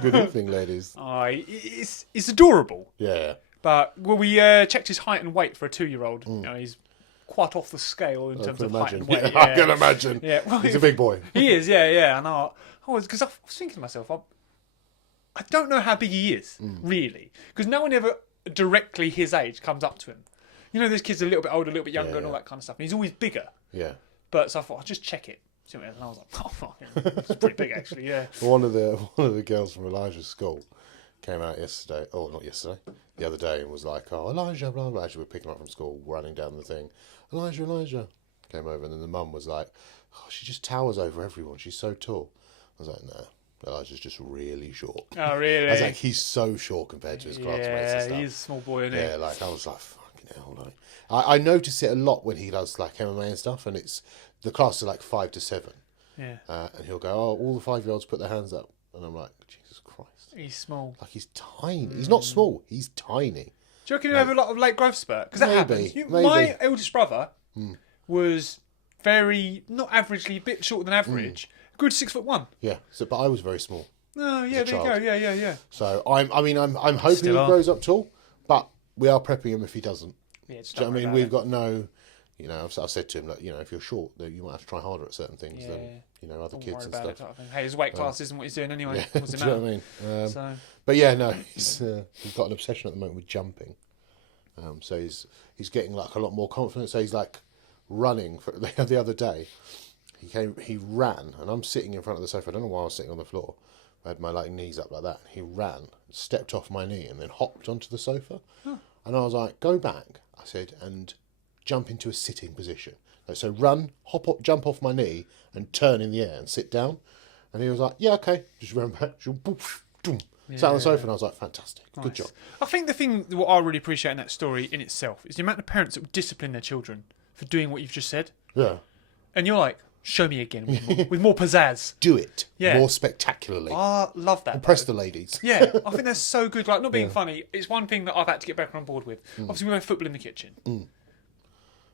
Good evening, ladies. Oh, it's adorable. Yeah. But we checked his height and weight for a 2-year-old. You know, he's quite off the scale in I terms can of height imagine. and weight. Yeah, I can imagine. Yeah, well, He's a big boy. He is, yeah. And I was because I was thinking to myself, I don't know how big he is really, because no one ever directly his age comes up to him. You know, there's kids a little bit older, a little bit younger, and all that kind of stuff. And he's always bigger. Yeah. But so I thought I'll just check it. See what it is. And I was like, oh, fucking, it's pretty big actually. Yeah. One of the girls from Elijah's school came out yesterday, or not yesterday, the other day, and was like, "Oh, Elijah, blah blah." As we were picking him up from school, running down the thing, Elijah came over, and then the mum was like, "Oh, she just towers over everyone. She's so tall." I was like, "No, Elijah's just really short." Oh really? I was like, "He's so short compared to his classmates and Yeah, stuff." he's a small boy, isn't he? Yeah, like I was like, "Fucking hell!" Like, I notice it a lot when he does like MMA and stuff, and it's the class are like 5 to 7. Yeah. And he'll go, "Oh, all the 5-year-olds put their hands up," and I'm like, "Jesus Christ!" He's small. Like he's tiny. He's not small. He's tiny. Do you reckon he'll have a lot of late growth spurt? Because that Maybe, happens. maybe. My eldest brother was very, not averagely, a bit shorter than average. Grew to 6'1". Yeah. So, but I was very small. Oh yeah, a there you go. child. Yeah. So I'm hoping Still he are. grows up tall, but we are prepping him if he doesn't. Yeah, just Do you know don't what I mean? worry We've about got no. You know, I've said to him that if you're short, that you might have to try harder at certain things than other it. Don't kids worry and about it. stuff. Type of thing. Hey, his weight class isn't what he's doing anyway. Yeah, What's do it you know matter? what I mean? So But yeah, no, he's got an obsession at the moment with jumping. So he's getting like a lot more confident. So he's like running. For the other day, he ran, and I'm sitting in front of the sofa. I don't know why I was sitting on the floor. I had my like knees up like that. He ran, stepped off my knee, and then hopped onto the sofa. And I was like, "Go back," I said, "and jump into a sitting position." So run, hop up, jump off my knee, and turn in the air and sit down. And he was like, "Yeah, okay." Just ran back, sat on the sofa, and I was like, "Fantastic, good nice. job." I think the thing what I really appreciate in that story in itself is the amount of parents that would discipline their children for doing what you've just said. Yeah, And you're like, show me again with more pizzazz. do it Yeah. more spectacularly. I love that. Impress the ladies. Yeah, I think that's so good. Like, not being funny, it's one thing that I've had to get back on board with. Obviously, we have football in the kitchen.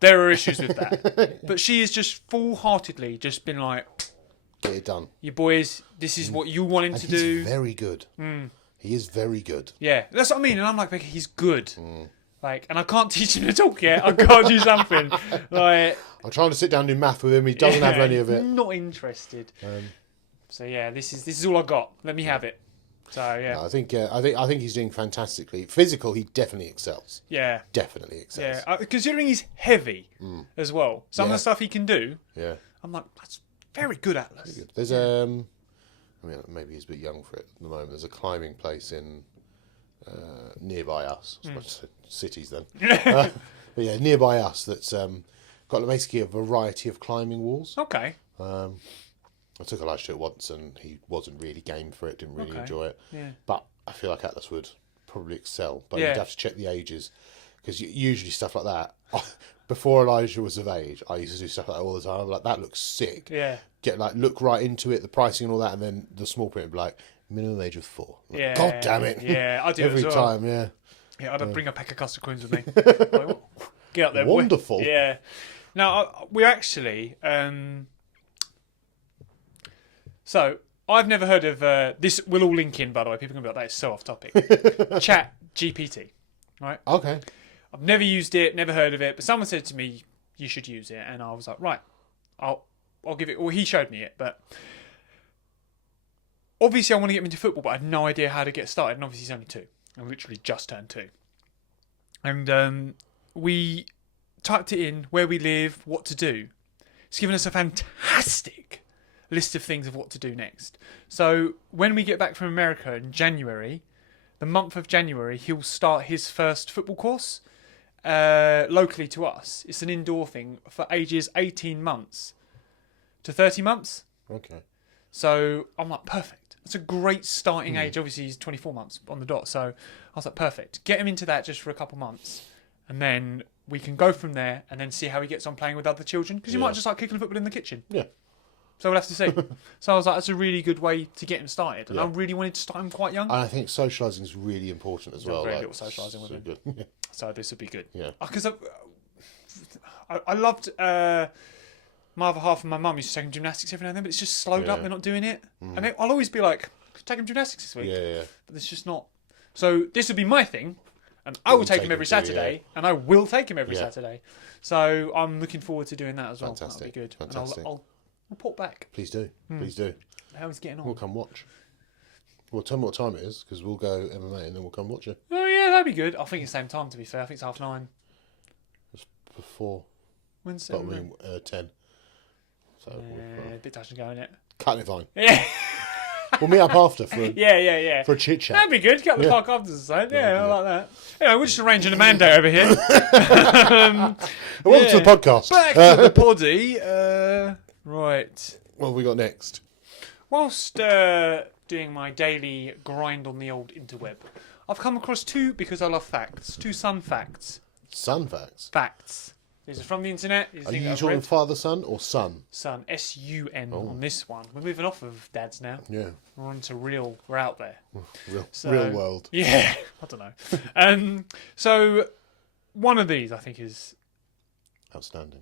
There are issues with that. But she has just full-heartedly just been like, Get it done. you boys, this is what you want him And to he's do. very good. He is very good. Yeah, that's what I mean. And I'm like, he's good. Like, and I can't teach him to talk yet. I've got to do something. Like, I'm trying to sit down and do math with him. He doesn't have any of it. Not interested. So yeah, this is all I got. Let me have it. So yeah, No, I think he's doing fantastically. Physical, he definitely excels. yeah, Definitely excels. yeah. Considering he's heavy as well, some of Yeah. the stuff he can do, Yeah. I'm like, that's very good, Atlas. There's I mean, maybe he's a bit young for it at the moment. There's a climbing place in nearby us. I suppose cities then. But yeah, nearby us that's got basically a variety of climbing walls. Okay. I took Elijah to it once and he wasn't really game for it, didn't really Okay. enjoy it. Yeah. But I feel like Atlas would probably excel. But Yeah. you'd have to check the ages because usually stuff like that, before Elijah was of age, I used to do stuff like that all the time. I'm like, that looks sick. Yeah. Look right into it, the pricing and all that, and then the small print would be like, minimum age of 4. I'm like, Yeah. God damn it. Yeah, I do Every as well. time, yeah. Yeah, I'd bring a pack of custard coins with me. Like, get up there, boy. Wonderful. Yeah. Now we're actually. So I've never heard of this. We'll all link in, by the way. People are gonna be like, "That is so off topic." Chat GPT, right? Okay. I've never used it, never heard of it, but someone said to me, "You should use it," and I was like, "Right, I'll give it." Well, he showed me it, but obviously I want to get him into football, but I had no idea how to get started. And obviously he's only 2. I literally just turned 2, and we typed it in, where we live, what to do. It's given us a fantastic list of things of what to do next. So when we get back from America in January, the month of January, he'll start his first football course locally to us. It's an indoor thing for ages 18 months to 30 months. Okay. So I'm like, perfect. That's a great starting age. Obviously, he's 24 months on the dot. So I was like, perfect. Get him into that just for a couple months. And then we can go from there and then see how he gets on playing with other children. Because you might just like kicking a football in the kitchen. Yeah. So we'll have to see. So I was like, that's a really good way to get him started. And I really wanted to start him quite young. And I think socialising is really important as well. Very like, little socialising with so him. good. So this would be good. Yeah. Because I loved my other half and my mum used to take him gymnastics every now and then, but it's just slowed up. They're not doing it. And I'll always be like, take him gymnastics this week. Yeah. But it's just not. So this would be my thing. And I will take him every Saturday. And I will take him every Saturday. So I'm looking forward to doing that as well. Fantastic. That'll be good. Fantastic. And I'll report back. Please do. Please do. How he's getting on. We'll come watch. Well, tell me what time it is, because we'll go MMA and then we'll come watch it. Oh, yeah, that'd be good. I think it's the same time, to be fair. I think it's 9:30. It's before. When's But I it? mean, 10. So A bit touch and go, innit? cut it fine. Yeah. We'll meet up after for a, Yeah. for a chit chat. That'd be good. Cut the park after the same. Yeah, I like that. Anyway, we're just arranging a mandate over here. Welcome to the podcast. Back to the poddy. Right. What have we got next? Whilst doing my daily grind on the old interweb, I've come across two, because I love facts, two sun facts. Sun facts. Facts. These are from the internet. These Are things you I've talking read. father, son, or son? Sun, S-U-N on this one. We're moving off of dads now. Yeah. We're on to real. We're out there. Real world. Yeah, I don't know. So one of these I think is Outstanding.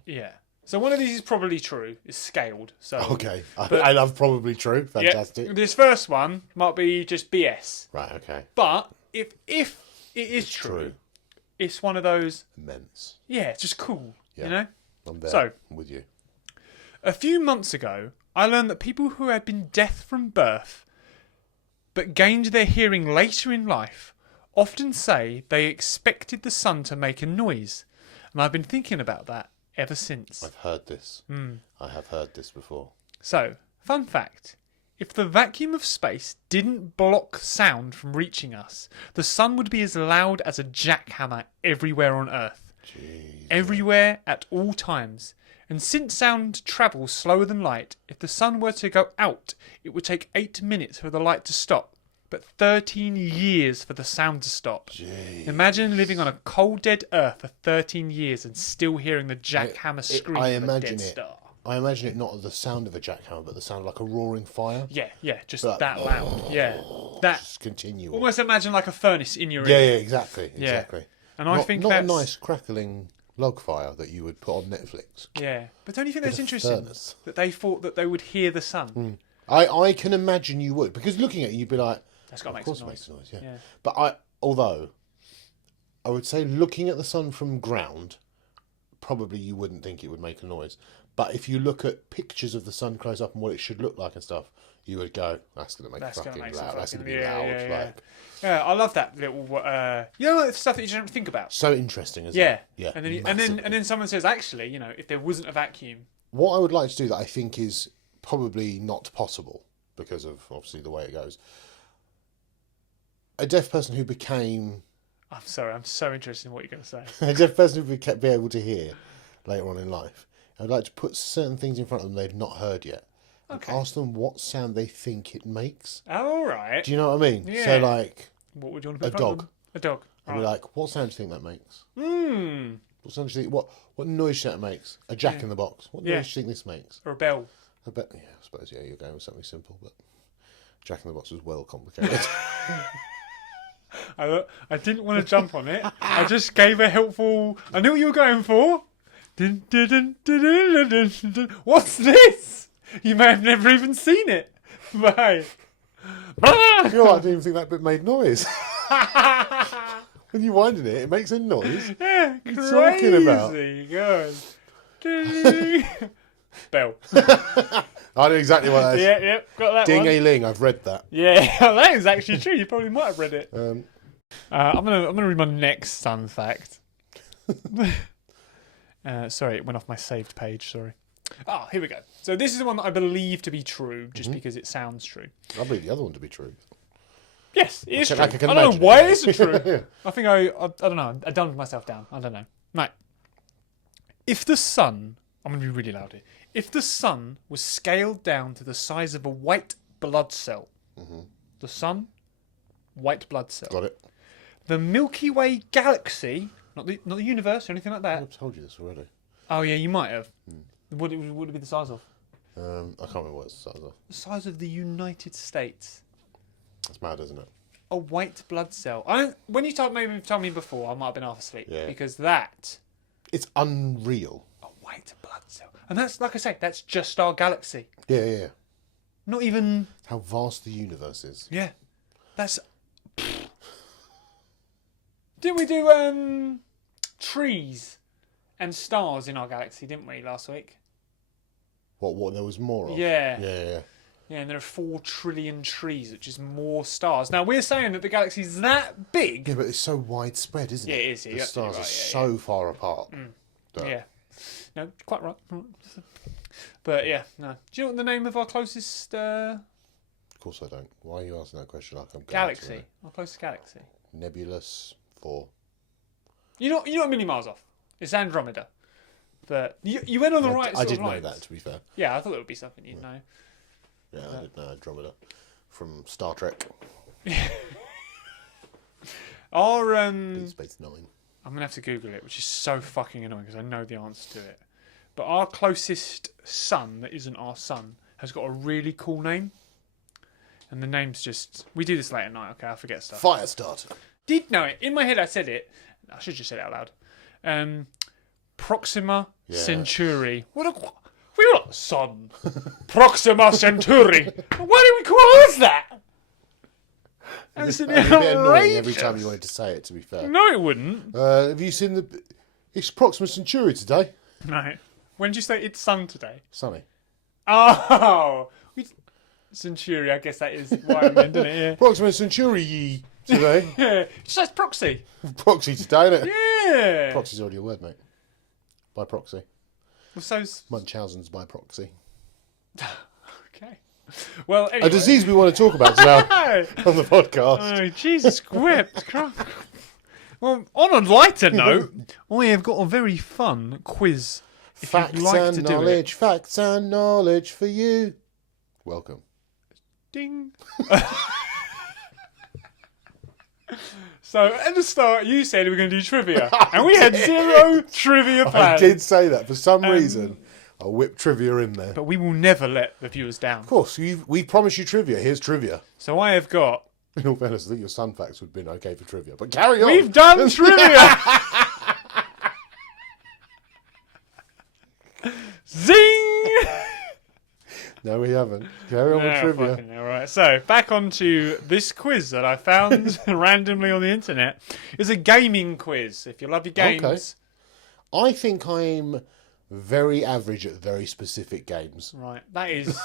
So one of these is probably true. It's scaled. So Okay. I love probably true. yeah, Fantastic. this first one might be just BS. Right, okay. But if it is true, it's one of those. Immense. Yeah, it's just cool. Yeah. You know. I'm there. So with you. a few months ago, I learned that people who had been deaf from birth but gained their hearing later in life often say they expected the sun to make a noise. And I've been thinking about that ever since. I've heard this. I have heard this before. So, fun fact. If the vacuum of space didn't block sound from reaching us, the sun would be as loud as a jackhammer everywhere on Earth. Jeez. Everywhere at all times. And since sound travels slower than light, if the sun were to go out, it would take 8 minutes for the light to stop, but 13 years for the sound to stop. Jeez. Imagine living on a cold, dead Earth for 13 years and still hearing the jackhammer scream I of a imagine dead it. star. I imagine it not the sound of a jackhammer, but the sound of like a roaring fire. Yeah, just But- that loud. Yeah, that. Just continual. Almost imagine like a furnace in your Yeah, ear. exactly. And I think not that's a nice crackling log fire that you would put on Netflix. Yeah, but don't you think that's a interesting furnace. that they thought that they would hear the sun? I can imagine you would, because looking at it, you'd be like, That's got to of make course some it noise. makes a noise, yeah. Yeah. But although I would say looking at the sun from ground, probably you wouldn't think it would make a noise. But if you look at pictures of the sun close up and what it should look like and stuff, you would go, that's going to make That's fucking gonna make some loud. That's going to fucking- be yeah, loud. yeah, yeah. Like, Yeah, I love that little. You know, like the stuff that you don't think about. so interesting, isn't Yeah, it? Yeah. And then massively. and then someone says, actually, you know, if there wasn't a vacuum, What I would like to do that I think is probably not possible because of obviously the way it goes. A deaf person who became I'm sorry, I'm so interested in what you're going to say. a deaf person who would be able to hear later on in life. I'd like to put certain things in front of them they've not heard yet. And Okay. ask them what sound they think it makes. Oh, all right. Do you know what I mean? Yeah. So like, What would you want to put A in front of dog. them? A dog. I'd be like, what sound do you think that makes? Hmm. What sound do you think? What noise do you think that makes? A jack in the box. What Yeah. noise do you think this makes? Or a bell. I bet. Yeah, I suppose. Yeah, you're going with something simple, but jack in the box was well complicated. I didn't want to jump on it. I just gave a helpful. I knew what you were going for. Dun, dun, dun, dun, dun, dun, dun, dun. What's this? You may have never even seen it. But hey. I feel like I didn't even think that bit made noise. When you winding it, it makes a noise. Yeah, you talking about? crazy. Good. Ding. Bell. I know exactly what that is. Yeah, got that Ding one. a ling. I've read that. Yeah, that is actually true. You probably might have read it. Um, I'm gonna read my next fun fact. Sorry, it went off my saved page. Sorry. Ah, here we go. So this is the one that I believe to be true, just because it sounds true. I believe the other one to be true. Yes, it is true. Like I can I don't know imagine why it. it isn't true. I think I don't know. I dumbed myself down. I don't know. Right. If the sun, I'm going to be really loud here. If the sun was scaled down to the size of a white blood cell, the sun, white blood cell. Got it. The Milky Way galaxy, not the universe or anything like that. I've told you this already. Oh yeah, you might have. What would it be the size of? I can't remember what it's the size of. The size of the United States. That's mad, isn't it? A white blood cell. When you told me before, I might have been half asleep. Yeah. Because that, It's unreal. a white blood cell. And that's, like I say, that's just our galaxy. Yeah. Not even, How vast the universe is. yeah. That's... Didn't we do trees and stars in our galaxy, didn't we, last week? What there was more of? Yeah. Yeah. Yeah, and there are 4 trillion trees, which is more stars. Now, we're saying that the galaxy's that big. Yeah, but it's so widespread, isn't it? Yeah, it is, yeah, The you're stars absolutely are right, so far apart. that- Yeah. No, quite right. But yeah, no. Do you know what the name of our closest Of course I don't. Why are you asking that question like I'm going galaxy? to Our closest galaxy. Nebulous 4. You're not a million miles off. It's Andromeda. But you went on the right I sort did of know lines. that, to be fair. Yeah, I thought it would be something you'd know. Yeah, I did know Andromeda from Star Trek. Our Deep Space Nine. I'm gonna have to Google it, which is so fucking annoying because I know the answer to it. But our closest sun that isn't our sun has got a really cool name, and the name's just. We do this late at night. Okay, I forget stuff. Firestarter. Did know it in my head. I said it. I should just say it out loud. Proxima Yeah. Centauri. What a. We were like sun. Proxima Centauri. Why do we call us that? That's It'd be a bit annoying every time you wanted to say it, to be fair. No, it wouldn't. Have you seen the... It's Proxima Centauri today. No. When did you say it's sun today? Sunny. Oh! Centauri, I guess that is what I meant, isn't it? Proxima Centauri today. Yeah. Yeah. It says proxy. Proxy today, innit? Yeah. Proxy's already a word, mate. By proxy. Well, so's... Munchausen's by proxy. Okay. Well, anyway. A disease we want to talk about today on the podcast. Oh, Jesus Christ. Well, on a lighter note, I have got a very fun quiz. If Facts you'd like and to do knowledge, facts and knowledge for you. Welcome. Ding. So, at the start, you said we were going to do trivia. And we had 0 trivia I plans. did say that. For some reason, I whipped trivia in there. But we will never let the viewers down. Of course, we promised you trivia. Here's trivia. So I have got... In all fairness, I think your sun facts would have been okay for trivia. But carry on. We've done trivia! Zing! No, we haven't. Carry on with trivia. All right. So back onto this quiz that I found randomly on the internet. It's a gaming quiz. If you love your games, I think I'm very average at very specific games. right? That is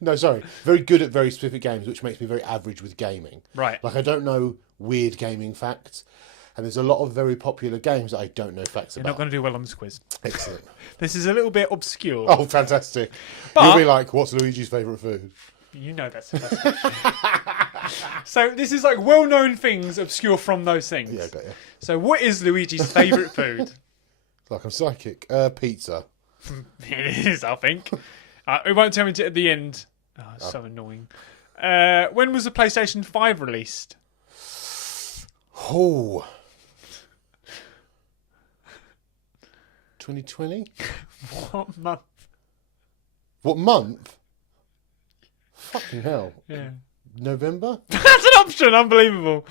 No, sorry. Very good at very specific games, which makes me very average with gaming. right. Like, I don't know weird gaming facts. And there's a lot of very popular games that I don't know facts You're about. not going to do well on this quiz. Excellent. This is a little bit obscure. Oh, fantastic. But- You'll be like, what's Luigi's favourite food? You know that's the best question. So this is like well-known things obscure from those things. Yeah, I got you. So what is Luigi's favourite food? It's like I'm psychic. Pizza. It is, I think. It won't tell me at the end. Oh, it's so annoying. When was the PlayStation 5 released? Oh. 2020? What month? What month? Fucking hell. Yeah. November? That's an option. Unbelievable.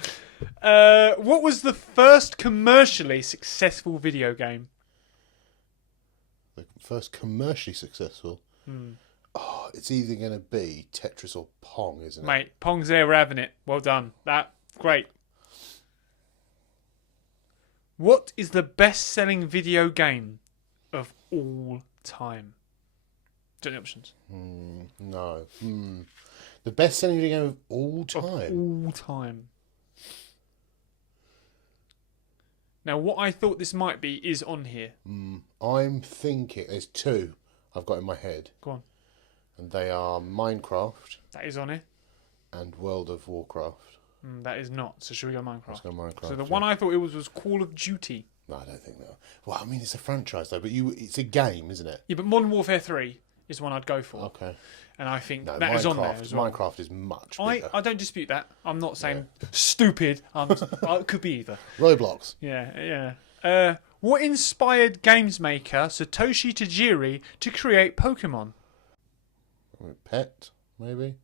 What was the first commercially successful video game? The first commercially successful? Oh, it's either going to be Tetris or Pong, isn't it? Mate, Pong's there. We're having it. Well done. Great. What is the best-selling video game of all time? Do you know the options? No. The best-selling video game of all Of time? all time. Now, what I thought this might be is on here. I'm thinking... There's two. I've got in my head, Go on. and they are Minecraft That is on here. and World of Warcraft. That is not. So should we go Minecraft? Let's go Minecraft. So the one I thought it was Call of Duty. No, I don't think that. Well, I mean, it's a franchise though, but it's a game, isn't it? Yeah, but Modern Warfare 3 is one I'd go for. Okay. And I think No, that is on there as well. Minecraft is much bigger. I don't dispute that. I'm not saying stupid. It could be either. Roblox. Yeah. What inspired games maker Satoshi Tajiri to create Pokemon? Pet, maybe.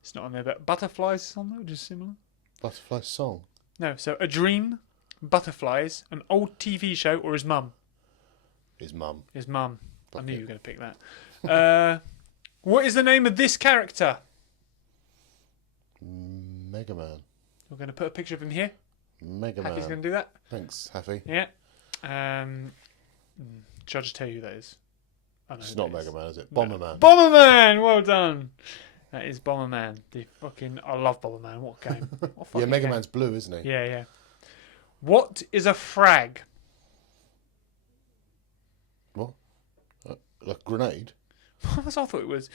It's not on there, but Butterflies is on there, which is similar. Butterfly Song. No, so A Dream, Butterflies, an old TV show, or his mum? His mum. His mum. I knew you were going to pick that. What is the name of this character? Mega Man. We're going to put a picture of him here. Mega Happy's Man. going to do that. Thanks, Happy. Yeah. Should I just tell you who that is? I know It's who not that is. Mega Man, is it? Bomberman. Bomberman! Well done. That is Bomberman. I love Bomberman. What a game. What a Yeah, fucking Mega game. Man's blue, isn't he? Yeah. What is a frag? What? Like a grenade? That's what I thought it was.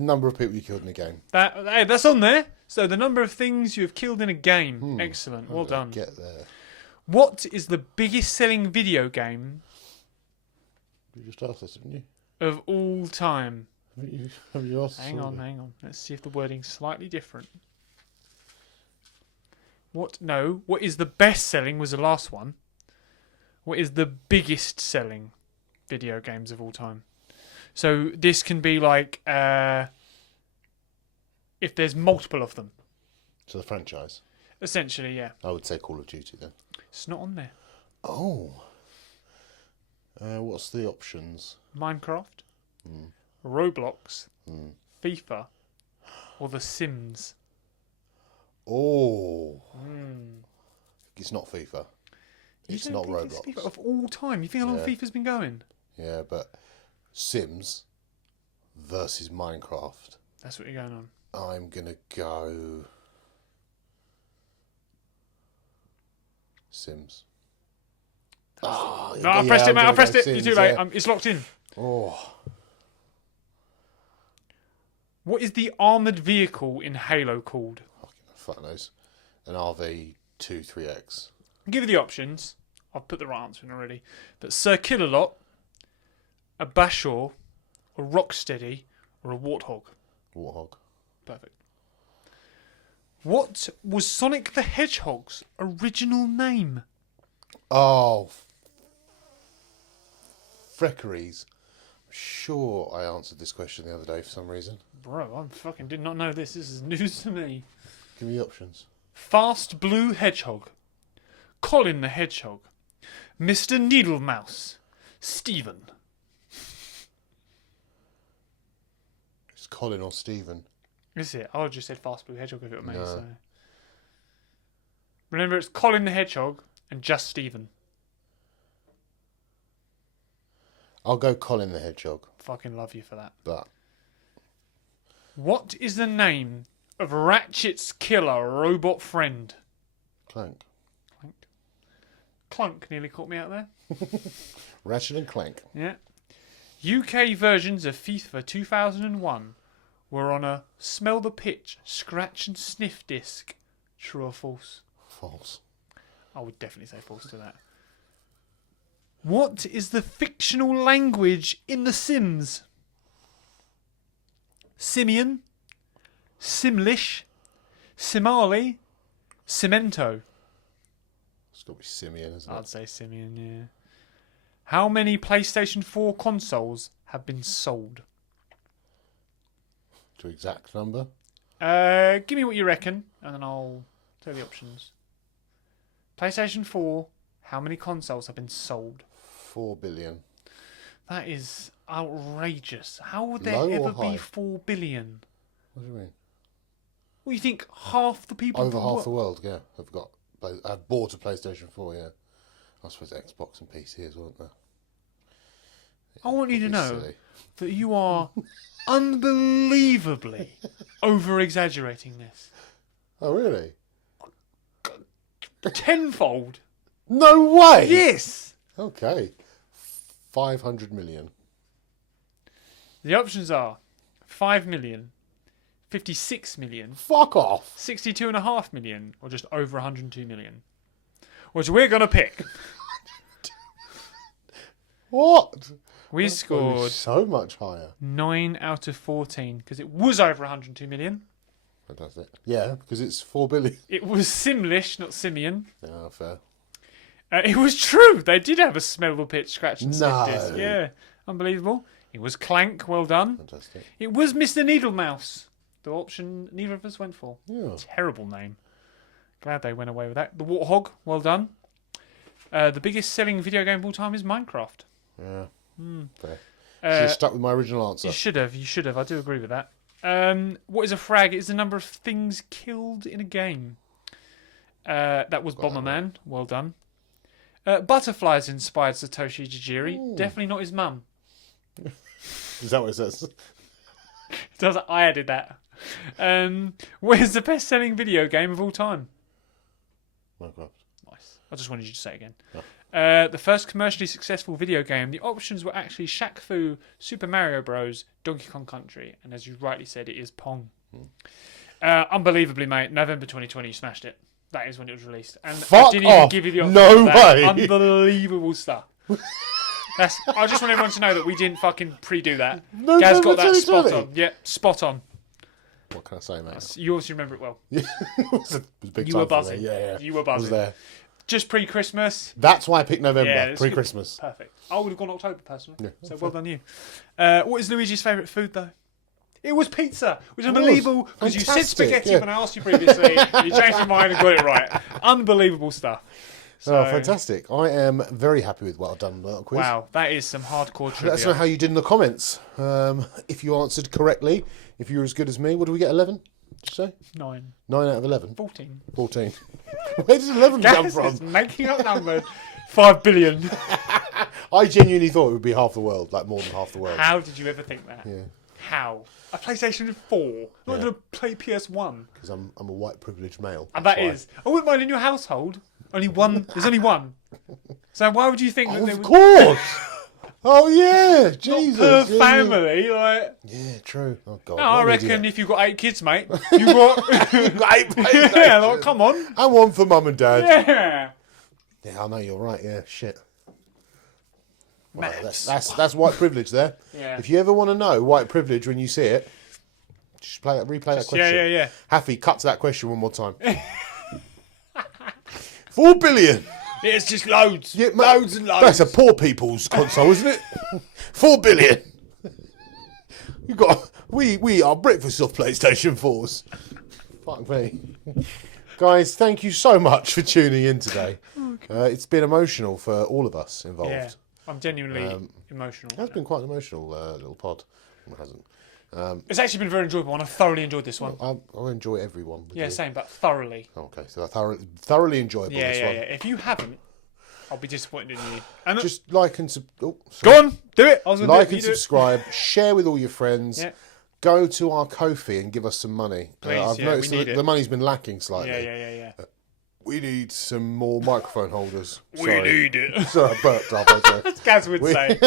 Number of people you killed in a game. Hey, that's on there. So the number of things you have killed in a game. Excellent. Well done. Get there. What is the biggest selling video game You just asked us, haven't you? of all time? Have you asked us Hang already? on. Let's see if the wording's slightly different. What is the best selling was the last one. What is the biggest selling video games of all time? So this can be like if there's multiple of them. So the franchise. Essentially, yeah. I would say Call of Duty then. It's not on there. Oh. What's the options? Minecraft, Roblox, FIFA, or The Sims. Oh. It's not FIFA. You It's don't not think it's Roblox. FIFA of all time. You think how long Yeah. FIFA's been going? Yeah, but Sims versus Minecraft. That's what you're going on. I'm gonna go Sims. Oh, No, I pressed it, mate. I pressed it. Sims, You're too late. yeah. It's locked in. Oh, What is the armoured vehicle in Halo called? fuck knows. An RV-23X. I'll give you the options. I've put the right answer in already. But Sir Killalot, a Bashaw, a Rocksteady, or a Warthog. Warthog. Perfect. What was Sonic the Hedgehog's original name? Oh, Freckeries. I'm sure I answered this question the other day for some reason. Bro, I fucking did not know this. This is news to me. Give me the options. Fast Blue Hedgehog, Colin the Hedgehog, Mr. Needlemouse, Stephen. It's Colin or Stephen. Is it? I would have just said Fast Blue Hedgehog if it were me. No. So. Remember, it's Colin the Hedgehog and just Stephen. I'll go Colin the Hedgehog, Fucking love you for that. but What is the name of Ratchet's killer robot friend? Clank. Clunk nearly caught me out there. Ratchet and Clank. Yeah. UK versions of FIFA 2001 were on a smell the pitch, scratch and sniff disc. True or false? False. I would definitely say false to that. What is the fictional language in The Sims? Simian, Simlish, Simali, Cimento. It's got to be Simeon, isn't it? I'd say Simian, yeah. How many PlayStation 4 consoles have been sold? To exact number. Give me what you reckon, and then I'll tell you the options. PlayStation 4, how many consoles have been sold? 4 billion. That is outrageous. How would there Low or ever be high? 4 billion? What do you mean? Well, you think half the people... Over half the world, yeah, have bought a PlayStation 4, yeah. I suppose Xbox and PC as well, aren't there? I want you to know Silly. that you are unbelievably over-exaggerating this. Oh, really? Tenfold. No way! Yes! Okay. 500 million. The options are 5 million, 56 million, Fuck off. 62.5 million, or just over 102 million. Which we're going to pick. What? We Oh, scored so much higher. 9 out of 14 because it was over 102 million. Fantastic. Yeah, because it's 4 billion. It was Simlish, not Simeon. Yeah, fair. It was true. They did have a smellable pitch, scratch and sniff No. disc. Yeah, unbelievable. It was Clank, well done. Fantastic. It was Mr. Needlemouse, the option neither of us went for. Yeah. Terrible name. Glad they went away with that. The Warthog, well done. The biggest selling video game of all time is Minecraft. Yeah. Fair. Should Uh, have stuck with my original answer. You should have. I do agree with that. What is a frag? It is the number of things killed in a game. That was Bomberman. Well done. Butterflies inspired Satoshi Tajiri. Definitely not his mum. Is that what it says? I added that. What is the best-selling video game of all time? Minecraft. Nice. I just wanted you to say it again. Oh. The first commercially successful video game. The options were actually Shaq Fu, Super Mario Bros, Donkey Kong Country, and as you rightly said, it is Pong. Unbelievably, mate, November 2020, you smashed it. That is when it was released. And I Fuck didn't even off. give you the option. No for that. way. Unbelievable stuff. I just want everyone to know that we didn't fucking pre-do that. No, Gaz no, got that that's spot really. on. Yeah, spot on. What can I say, mate? You obviously remember it well. Yeah. it was a big You time were for me. buzzing. Yeah. You were I was buzzing. there. Just pre-Christmas. That's why I picked November, Yeah, it's good. pre-Christmas. Perfect. I would have gone October, personally. Yeah. So well done you. What is Luigi's favourite food, though? It was pizza, which is unbelievable because you said Fantastic, spaghetti yeah. when I asked you previously. You changed your mind and got it right. Unbelievable stuff. So, Oh, fantastic. I am very happy with what I've done on that quiz. Wow, that is some hardcore trivia. Let us know how you did in the comments. If you answered correctly, if you were as good as me, what do we get, 11? Did you say? 9. 9 out of 11? 14. 14. Where does 11 come Gaz is from? making up numbers. 5 billion. I genuinely thought it would be half the world, like more than half the world. How did you ever think that? Yeah, How? A PlayStation 4. Not Yeah. going to play PS1. because I'm a white privileged male. And That's that why. is. I wouldn't mind in your household. Only one. There's only one. So why would you think that there Of was course! Oh, yeah! not Jesus! per yeah, family? Like, Yeah, true. Oh, God. no, I what an reckon idiot. if you've got 8 kids, mate, you got. You've got 8 yeah, PlayStations. like, come on. And one for mum and dad. Yeah. Yeah, I know, you're right. Yeah, shit. Right, Maths. that's white privilege there. Yeah. If you ever want to know white privilege when you see it, just replay that question. Yeah. Haffy, cut to that question one more time. 4 billion. It's just loads. Yeah, Loads and loads. That's a poor people's console, isn't it? 4 billion. You got we are breakfast off PlayStation 4s. Fuck me. Guys, thank you so much for tuning in today. It's been emotional for all of us involved. Yeah. I'm genuinely emotional. It has been quite an emotional little pod. It hasn't. It's actually been very enjoyable, and I thoroughly enjoyed this one. I'll enjoy every one. With Yeah, you. same, but thoroughly. Okay, so thoroughly enjoyable Yeah, this yeah, one. yeah. If you haven't, I'll be disappointed in you. And Just like and go on, do it. I was gonna like do it. and You do it. subscribe. Share with all your friends. Yeah. Go to our Ko-fi and give us some money. Please, I've yeah, noticed we need that it. the money's been lacking slightly. Yeah. We need some more microphone holders. We need it. Sorry, I burped halfway through. Gaz would say.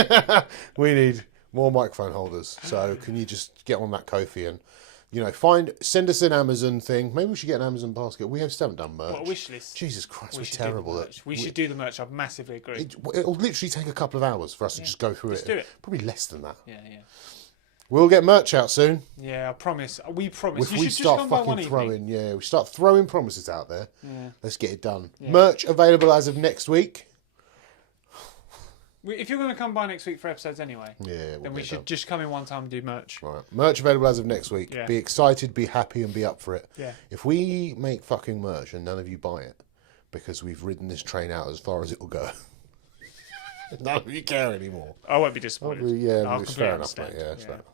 We need more microphone holders. So can you just get on that Ko-fi and, send us an Amazon thing. Maybe we should get an Amazon basket. We still haven't done merch. What a wish list. Jesus Christ, We we're should terrible do the at merch. We should do the merch. I massively agree. It'll literally take a couple of hours for us to just go through Let's it. do it. Probably less than that. Yeah. We'll get merch out soon. Yeah, I promise. We promise. If You we should just start come by one fucking evening. throwing, we start throwing promises out there. Yeah. Let's get it done. Merch available as of next week. If you're going to come by next week for episodes anyway, Yeah, then we should just come in one time and do merch. Right. Merch available as of next week. Yeah. Be excited, be happy, and be up for it. Yeah. If we make fucking merch and none of you buy it because we've ridden this train out as far as it will go, none of you care anymore. I won't be disappointed. Yeah, I'll it's completely fair enough, mate. understand. Yeah, it's fair enough.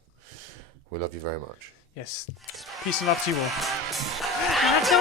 We love you very much. Yes. Peace and love to you all. I don't